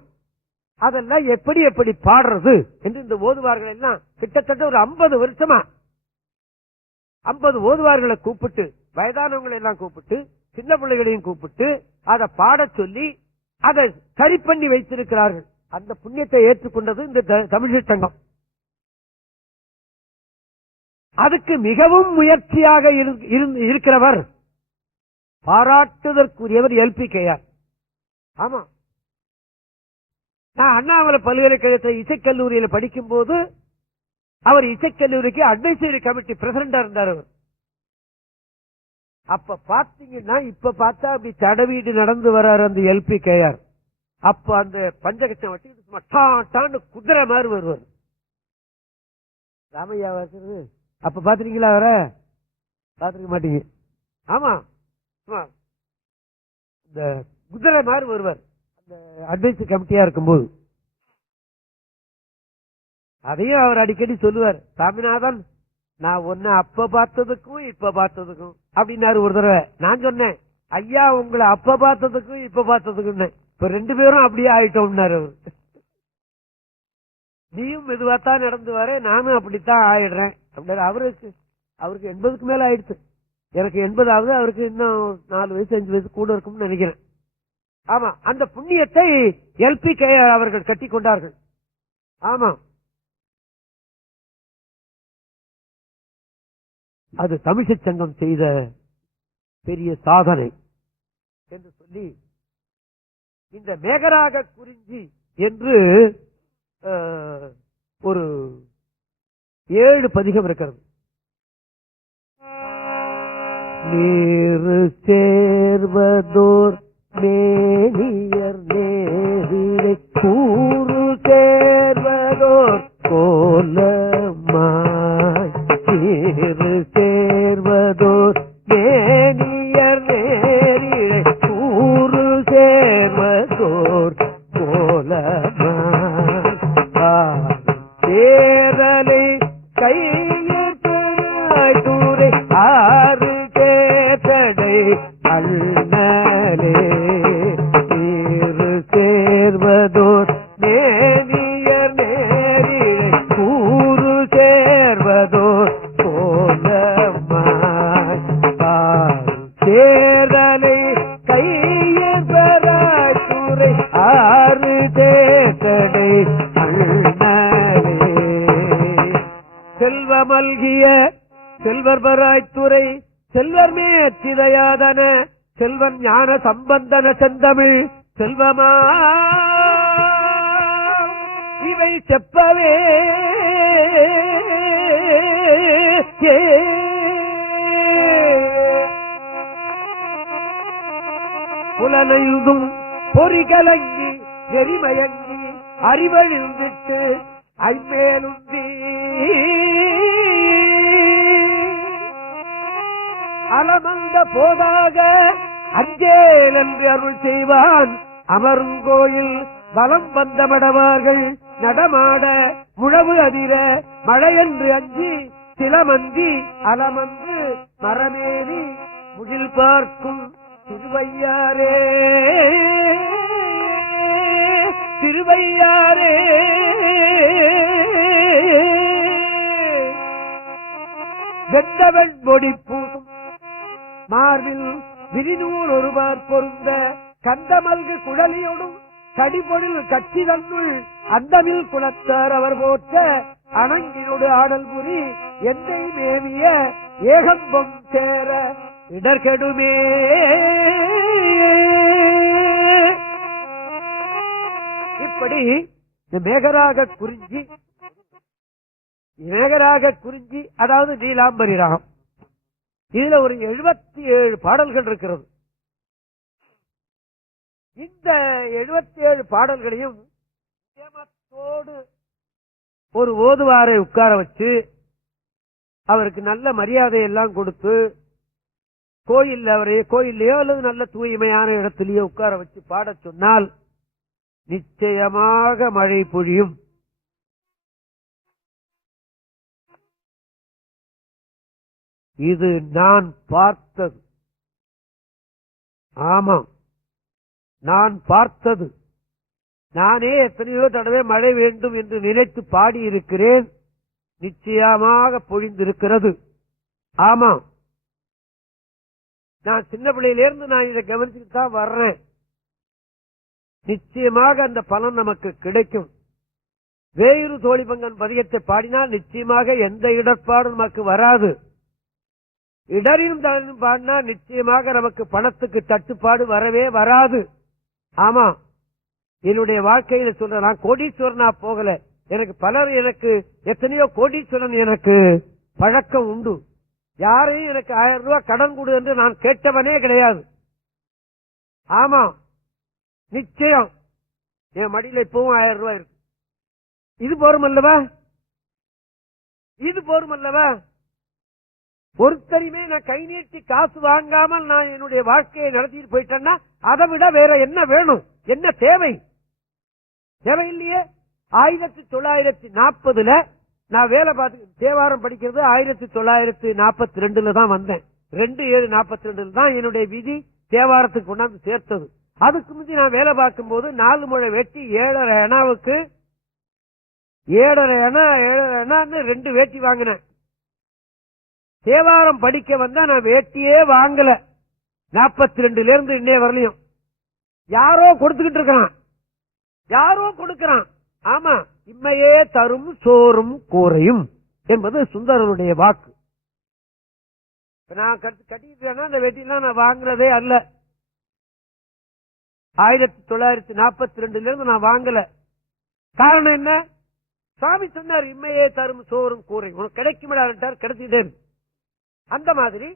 அதெல்லாம் எப்படி எப்படி பாடுறது என்று இந்த ஓதுவார்கள் எல்லாம் கிட்டத்தட்ட ஒரு 50 வருஷமா 50 ஓதுவார்களை கூப்பிட்டு, வயதானவங்களை எல்லாம் கூப்பிட்டு, சின்ன பிள்ளைகளையும் கூப்பிட்டு அதை பாட சொல்லி அதை சரி பண்ணி வைத்திருக்கிறார்கள். அந்த புண்ணியத்தை ஏற்றுக்கொண்டது இந்த தமிழ்ச்சங்கம். அதுக்கு மிகவும் முயற்சியாக இருக்கிறவர், பாராட்டுதற்குரியவர் LPKR. ஆமா, நான் அண்ணாமலை பல்கலைக்கழகத்தில் இசைக்கல்லூரியில படிக்கும் போது அவர் இசைக்கல்லூரிக்கு அட்வைசரி கமிட்டி பிரசிடண்டா இருந்தார். அப்ப பாத்தீங்கன்னா இப்ப பார்த்தா அப்படி தடவீடு நடந்து வர்றாரு அந்த LPKR. அப்ப அந்த பஞ்சகட்சம் வட்டி குதிரை மாதிரி வருவார். ராமையா வாசர் அப்ப பாத்துறீங்களா? அவர பாத்துருக்க மாட்டீங்க. ஆமா, இந்த குதிரை மாதிரி வருவார் அந்த அட்வைஸ் கமிட்டியா இருக்கும்போது. அதையும் அவர் அடிக்கடி சொல்லுவார், சாமிநாதன் நான் ஒன்னு அப்ப பார்த்ததுக்கும் இப்ப பார்த்ததுக்கும் அப்படின்னாரு ஒரு தடவை. நான் சொன்னேன், ஐயா உங்களை அப்ப பார்த்ததுக்கும் இப்ப பார்த்ததுக்கும் இப்ப 2 பேரும் அப்படியே ஆயிட்டோம்னாரு அவர். நீயும் மெதுவாத்தான் நடந்து வர, நானும் அப்படித்தான் ஆயிடுறேன் அப்படின்னாரு. அவருக்கு 80க்கு மேல ஆயிடுச்சு. எனக்கு 80ஆவது, அவருக்கு இன்னும் 4 வயசு 5 வயசு கூட இருக்கும்னு நினைக்கிறேன். ஆமா, அந்த புண்ணியத்தை LPK அவர்கள் கட்டி கொண்டார்கள். ஆமா, அது தமிழிசை சங்கம் செய்த பெரிய சாதனை என்று சொல்லி இந்த மேகராக குறிஞ்சி என்று ஒரு 7 பதிகம் இருக்கிறது. நீரு சேர்வதோர் மேனியர் நேரிலை கூறு சேர்வதோர் கோலமாய், நீரு சேர்வதோர் மேனியர் நேரிலை கூறு சேர்வதோர் கோலமாய், தேரலை கையை தூரை ஆறு கேட்டடை அண்ணலே, நீரு சேர்வதோர் நேனியர் நேரிலை கூறு சேர்வதோர் கோலமாய், தேரலை கையை துறை ஆறு கேட்டடை அண்ணலே, செல்வமல்கிய செல்வர் பராய்த்துறை செல்வர் மேற்றிதையாதன செல்வன் ஞான சம்பந்தன செந்தமிழ் செல்வமா இவை செப்பவே புலனையுதும் பொறிகலங்கி எரிமயங்கி அறிவழிந்திட்டு ஐமேலுந்தி அலமந்த போதாக அஞ்சேல் என்று அருள் செய்வான் அமருங்கோயில் வலம் வந்த மடவார்கள் நடமாட முழவு அதிர மழையென்று அஞ்சி சிலமந்தி அலமந்து மரமேறி முகில் பார்க்கும் திருவையாரே திருவையாரே வெத்தவன் பொடி பூசும் மார்பில் விரிநூர் ஒருவர் பொருந்த கந்தமல்கு குழலியோடும் கடிபொழில் கட்சி தன்னுள் அந்தமில் குலத்தார் அவர் போற்ற அணங்கினோடு ஆடல் புரி என்னை மேவிய ஏகம்பம் சேர இடர்கெடுமே. இப்படி மேகராக குறிஞ்சி அதாவது நீலாம்பரி ராகம், இதுல ஒரு 77 பாடல்கள் இருக்கிறது. இந்த 77 பாடல்களையும் நியமத்தோடு ஒரு ஓதுவாரை உட்கார வச்சு அவருக்கு நல்ல மரியாதை எல்லாம் கொடுத்து கோயில்லையோ அல்லது நல்ல தூய்மையான இடத்திலேயோ உட்கார வச்சு பாடச் சொன்னால் நிச்சயமாக மழை பொழியும். இது நான் பார்த்தது. ஆமாம், நான் பார்த்தது. நானே எத்தனையோ தடவை மழை வேண்டும் என்று நினைத்து பாடியிருக்கிறேன். நிச்சயமாக பொழிந்திருக்கிறது. ஆமாம், நான் சின்ன பிள்ளையிலிருந்து நான் இதை கவனிச்சுட்டு தான் வர்றேன். நிச்சயமாக அந்த பலன் நமக்கு கிடைக்கும். வேறு தோழிபங்கன் பதிகத்தை பாடினால் நிச்சயமாக எந்த இடர்பாடும் நமக்கு வராது. இடரிலும் தளரிலும் பாடினா நிச்சயமாக நமக்கு பணத்துக்கு தட்டுப்பாடு வரவே வராது. ஆமா, என்னுடைய வாழ்க்கையில சொல்ற, நான் கோடீஸ்வரனா போகல. எனக்கு எத்தனையோ கோடீஸ்வரன் எனக்கு பழக்கம் உண்டு. யாரையும் எனக்கு 1000 ரூபாய் கடன் கொடு என்று நான் கேட்டவனே கிடையாது. ஆமா, நிச்சயம் என் மடியில இப்பவும் 1000 ரூபாய் இருக்கு. இது போரும் அல்லவா? ஒருத்தரையுமே நான் கை நீட்டி காசு வாங்காமல் நான் என்னுடைய வாழ்க்கையை நடத்திட்டு போயிட்டேன்னா அதை விட வேற என்ன வேணும், என்ன தேவை? தேவை இல்லையே. 1940 நான் வேலை பார்த்து தேவாரம் படிக்கிறது 1942 தான் வந்தேன். 2/7/42 தான் என்னுடைய விதி தேவாரத்துக்கு கொண்டாந்து சேர்த்தது. அதுக்கு முந்தி நான் வேலை பார்க்கும் போது 4 முழ வெட்டி 7.5 அணாவுக்கு 7.5 அணா 7.5 அணான்னு 2 வேட்டி வாங்கினேன். தேவாரம் படிக்க வந்தா நான் வேட்டியே வாங்கல. 42 இருந்து இன்னே வரலையும் யாரோ கொடுத்துக்கிட்டு இருக்கான், யாரோ கொடுக்கிறான். ஆமா, இம்மையே தரும் சோறும் கூரையும் என்பது சுந்தரனுடைய வாக்கு. நான் கட்டிக்கிறேன்னா அந்த வெட்டிலாம் நான் வாங்கினதே அல்ல. 1942 இருந்து நான் வாங்கல. காரணம் என்ன? சுவாமி சொன்னார், இம்மையே தரும் சோறும் கூரையும் உனக்கு கிடைக்குமிடாட்டார், கிடைச்சிட்டே. அந்த மாதிரி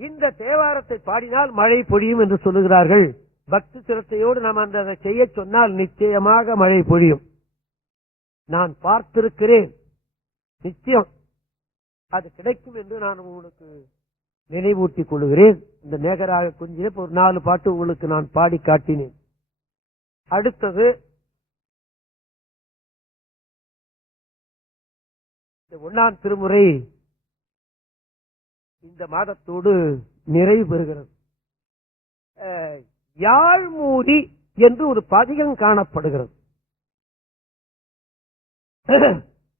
இந்த தேவாரத்தை பாடினால் மழை பொழியும் என்று சொல்லுகிறார்கள். பக்தி சிரத்தையோடு நாம் அந்த செய்ய சொன்னால் நிச்சயமாக மழை பொழியும். நான் பார்த்திருக்கிறேன், நிச்சயம் அது கிடைக்கும் என்று நான் உங்களுக்கு நினைவூட்டிக் கொள்கிறேன். இந்த நேகராக கொஞ்சே ஒரு 4 பாட்டு உங்களுக்கு நான் பாடி காட்டினேன். அடுத்தது 1ஆம் திருமுறை இந்த மாதத்தோடு நிறைவு பெறுகிறது. யாழ்மூடி என்று ஒரு பதிகம் காணப்படுகிறது.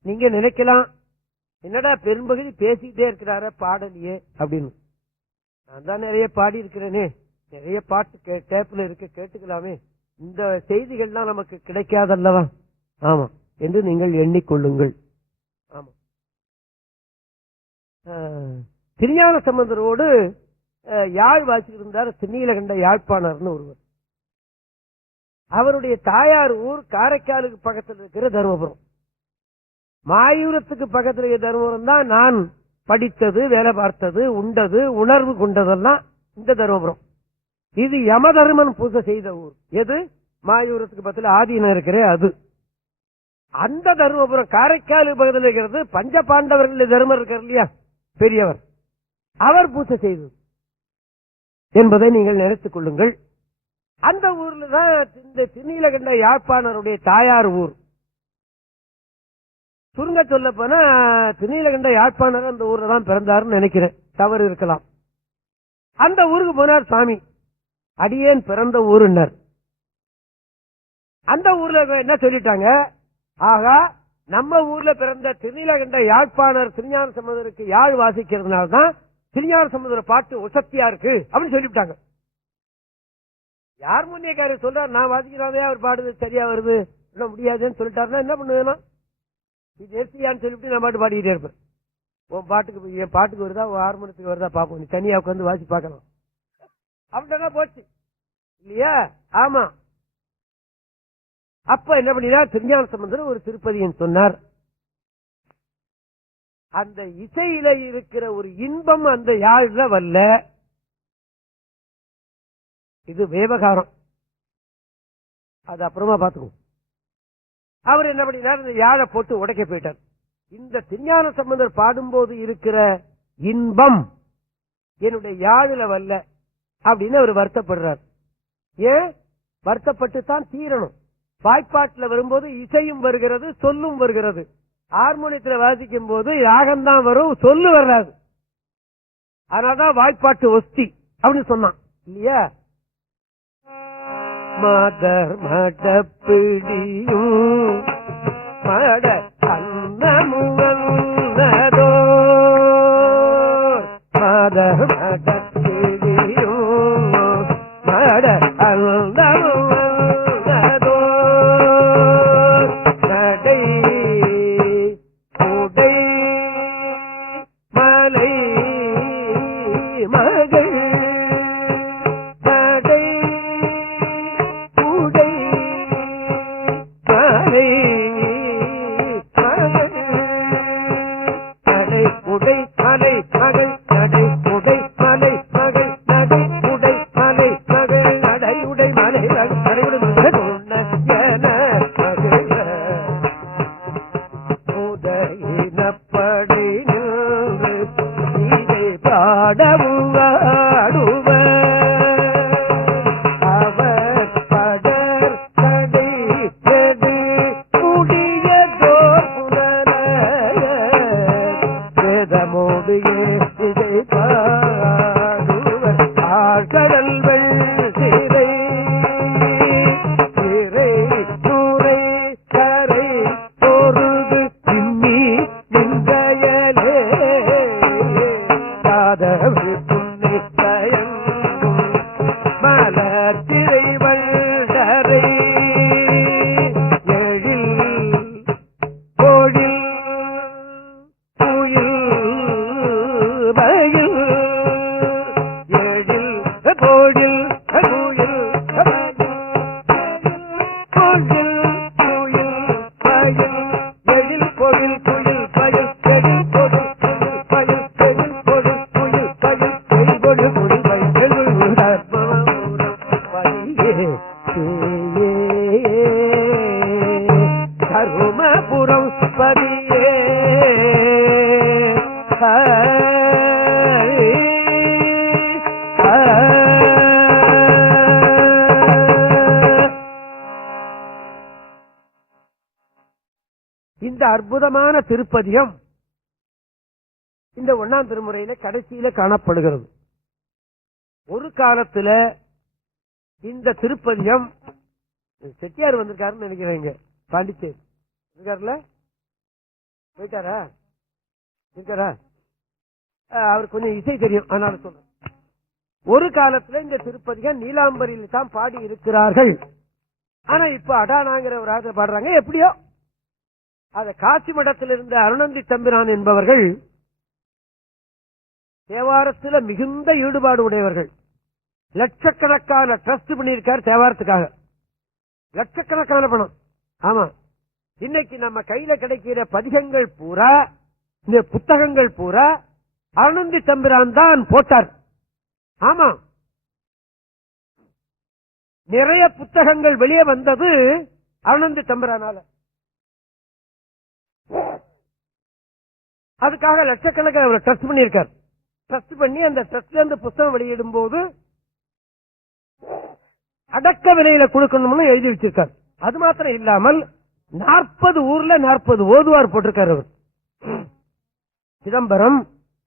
நீங்க நினைக்கலாம், என்னடா பெரும்பகுதி பேசிக்கிட்டே இருக்கிறார பாடலையே அப்படின்னு. நான் தான் நிறைய பாடி இருக்கிறேனே, நிறைய பாட்டு டேப்ல இருக்க, கேட்டுக்கலாமே. இந்த செய்திகள்லாம் நமக்கு கிடைக்காதல்லவா? ஆமா என்று நீங்கள் எண்ணிக்கொள்ளுங்கள். ஆமா, திருஞான சம்பந்தரோடு யாழ் வாசித்திருந்தார் திருநீலகண்ட யாழ்ப்பாணர்னு ஒருவர். அவருடைய தாயார் ஊர் காரைக்காலுக்கு பக்கத்தில் இருக்கிற தருமபுரம். மாயூரத்துக்கு பக்கத்தில் இருக்கிற தருமபுரம் தான் நான் படித்தது, வேலை பார்த்தது, உண்டது, உணர்வு கொண்டதெல்லாம் இந்த தருமபுரம். இது யமதர்மன் பூஜை செய்த ஊர். எது? மாயூரத்துக்கு பக்கத்தில் ஆதீனம் இருக்கிற அது. அந்த தருமபுரம் காரைக்காலுக்கு பக்கத்தில் இருக்கிறது பஞ்ச பாண்டவர்கள் தர்மர் இருக்கார் இல்லையா, பெரியவர், அவர் பூஜை செய்தது என்பதை நீங்கள் நினைத்துக் கொள்ளுங்கள். அந்த ஊர்ல தான் இந்த திருநீலகண்ட யாழ்ப்பாணருடைய தாயார் ஊர். சுருங்க சொல்ல போனா திருநீலகண்ட யாழ்ப்பாணர் அந்த ஊர்ல தான் பிறந்தாருன்னு நினைக்கிறேன், தவறு இருக்கலாம். அந்த ஊருக்கு போனார் சாமி. அடியேன் பிறந்த ஊருன்னர். அந்த ஊர்ல என்ன சொல்லிட்டாங்க, ஆகா நம்ம ஊர்ல பிறந்த திருநீலகண்ட யாழ்ப்பாணர் திருஞான சம்பந்தருக்கு யாழ் வாசிக்கிறதுனால்தான் திருஞான சம்பந்தர பாட்டு உசத்தியா இருக்கு அப்படின்னு சொல்லிவிட்டாங்க. யார் முன்னேக்காரர் சொல்றாரு, நான் வாசிக்கிறதே அவர் பாடுது சரியா வருது, என்ன முடியாதுன்னு சொல்லிட்டாருன்னா என்ன பண்ணுவேன், இது எஸ்டியான்னு சொல்லிவிட்டு நான் பாட்டு பாடிக்கிட்டே இருப்பேன். உன் பாட்டுக்கு என் பாட்டுக்கு வருதா, உன் ஹார்மோனியத்துக்கு வருதா பாப்போம், நீ தனியா உட்காந்து வாசி பார்க்கலாம் அப்படின்லாம் போச்சு இல்லையா? ஆமா. அப்ப என்ன பண்ணினா திருஞான சம்பந்தர் ஒரு திருப்பதியன் சொன்னார். அந்த இசையில இருக்கிற ஒரு இன்பம் அந்த யாழ்ல வல்ல. இது விவகாரம், அது அப்புறமா பாத்துக்குவோம். அவர் என்ன பண்ணினார், இந்த யாழை போட்டு உடைக்க போயிட்டார். இந்த திருஞான சம்பந்தர் பாடும்போது இருக்கிற இன்பம் என்னுடைய யாழில வல்ல அப்படின்னு அவர் வருத்தப்படுறார். ஏன் வருத்தப்பட்டு தான் தீரணும். வாய்ப்பாட்டுல வரும்போது இசையும் வருகிறது, சொல்லும் வருகிறது. ஹார்மோனியத்தில் வாசிக்கும் போது ராகம்தான் வரும், சொல்லு வராது. அதனாலதான் வாய்ப்பாட்டு ஒஸ்தி அப்படின்னு சொன்னான் இல்லையா? மதர் மடப்பிடியும் மட அன்னமுவன்னதோ மதர் மடப்பிடியும் மட அன்னமுவன்னதோ நடை உடை மலை மகள் நடை உடை மலை மகள் நடை உடை மலை மகள் நடை உடை மலை மகள் நடை உடை மலை மகள் நடை உடை மலை நடை உடை மகள் என மகள் உதயினப்படி நின்று ஆடவும் ஆடுவர் அவர் படர் கடை கெடு கூடியதோர் புனல வேதமோடு இசை பாடுவர் ஆழ்கடல் வெள்ளிரை சிறை நூரை கரை பொருது சிம்மி நின்றயலே காதவி புண்ணி பயங்கும் மலத்திரை வள்ளரை எழில் கோழில் குயில் மயில் எழில் கோழில் குயில் கோழில் குயில் மயில் எழில் கோழில் குயில் மயில் எழில் கோழில் குயில் மயில் எழில் கோழில் குயில் மயில் எழில் கோழில் குயில் மயில் எழில் தருமபுரம் பதியே இந்த அற்புதமான திருப்பதிகம் இந்த 1ஆம் திருமுறையில கடைசியில காணப்படுகிறது. ஒரு காலத்துல இந்த திருப்பதிகம் செட்டியார் வந்திருக்காருன்னு நினைக்கிறேங்க, பாண்டிச்சேரி இருக்காருல, போயிட்டாரா இருக்காரா? அவருக்கு கொஞ்சம் இசை தெரியும், அதனால சொல்றேன். ஒரு காலத்துல இந்த திருப்பதிகம் நீலாம்பரியில் தான் பாடி இருக்கிறார்கள். ஆனா இப்ப அடானாங்கிற ஒரு ஆத பாடுறாங்க. எப்படியோ அத காசி மடத்தில் இருந்த அருணந்தி தம்பிரான் என்பவர்கள் தேவாரத்தில் மிகுந்த ஈடுபாடு உடையவர்கள். லட்சக்கணக்கான ட்ரஸ்ட் பண்ணியிருக்கார் தேவாரத்துக்காக, லட்சக்கணக்கான பணம். ஆமா, இன்னைக்கு நம்ம கையில கிடைக்கிற பதிகங்கள் பூரா, இந்த புத்தகங்கள் பூரா அருணந்தி தம்பிரான் தான் போட்டார். ஆமா, நிறைய புத்தகங்கள் வெளியே வந்தது அருணந்தி தம்பிரானால. அதுக்காக லட்சக்கணக்கான அவர் ட்ரஸ்ட் பண்ணியிருக்கார். ட்ரஸ்ட் பண்ணி அந்த ட்ரஸ்ட்ல இருந்து புத்தகம் வெளியிடும் போது அடக்க விலையில கொடுக்கணும்னு எழுதி வச்சிருக்கார். அது மாத்திரம் இல்லாமல் 40 ஊர்ல 40 ஓதுவார் போட்டிருக்கார் அவர். சிதம்பரம்,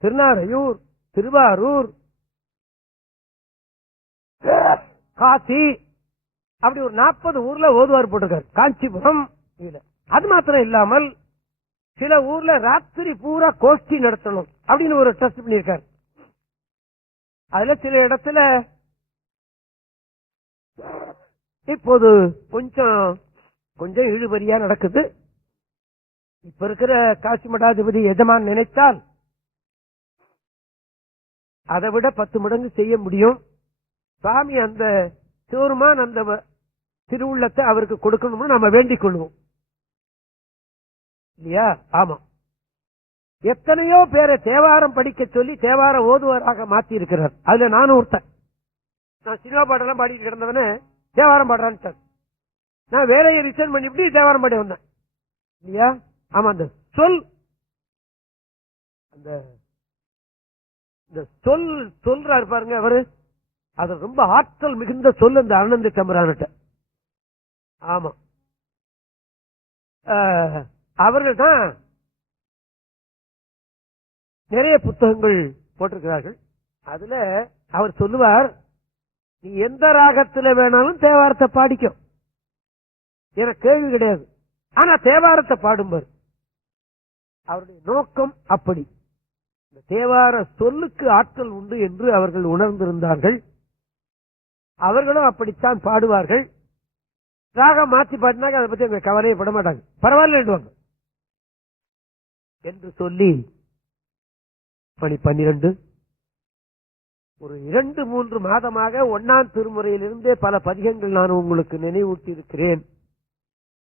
திருநாரையூர், திருவாரூர், காசி, அப்படி ஒரு 40 ஊர்ல ஓதுவார் போட்டிருக்காரு. காஞ்சிபுரம். அது மாத்திரம் இல்லாமல் சில ஊர்ல ராத்திரி பூரா கோஷ்டி நடத்தணும் அப்படின்னு ஒரு ட்ரஸ்ட் பண்ணியிருக்காரு. அதுல சில இடத்துல இப்போது கொஞ்சம் இழுபறியா நடக்குது. இப்ப இருக்கிற காசி மடாதிபதி எஜமான் நினைத்தால் அதை விட 10 மடங்கு செய்ய முடியும். சாமி அந்த சிவருமான் அந்த திருவுள்ளத்தை அவருக்கு கொடுக்கணும்னு நம்ம வேண்டிக் கொள்வோம் இல்லையா? ஆமா, எத்தனையோ பேரை தேவாரம் படிக்க சொல்லி தேவார ஓதுவாராக மாத்தி இருக்கிறார். அதுல நானும் ஒருத்தன். நான் சினிமா பாட்டெல்லாம் பாடிட்டு கிடந்தவன தேவாரம் பாடுறான்னு நான் வேலையை ரிசைன் பண்ணிவிட்டு தேவாரம் பாடி வந்தேன் இல்லையா? ஆமா, அந்த சொல்றாரு பாருங்க அவரு, அது ரொம்ப ஆற்றல் மிகுந்த சொல் அந்த அருணந்தி தம்பிரான்கிட்ட. ஆமா, அவர்கள் தான் நிறைய புத்தகங்கள் போட்டிருக்கிறார்கள். அதுல அவர் சொல்லுவார், நீ எந்த ராகத்துல வேணாலும் தேவாரத்தை பாடிக்கும், எனக்கு கேள்வி கிடையாது. ஆனா தேவாரத்தை பாடும்பார். அவருடைய நோக்கம் அப்படி. இந்த தேவார சொல்லுக்கு ஆற்றல் உண்டு என்று அவர்கள் உணர்ந்திருந்தார்கள். அவர்களும் அப்படித்தான் பாடுவார்கள். ராகம் மாற்றி பாடினாக்க அதை பத்தி அவங்க கவலையை பட மாட்டாங்க, பரவாயில்ல என்று சொல்லி மணி 12 ஒரு 2-3 மாதமாக 1ஆம் திருமுறையிலிருந்தே பல பதிகங்கள் நான் உங்களுக்கு நினைவூட்டி இருக்கிறேன்.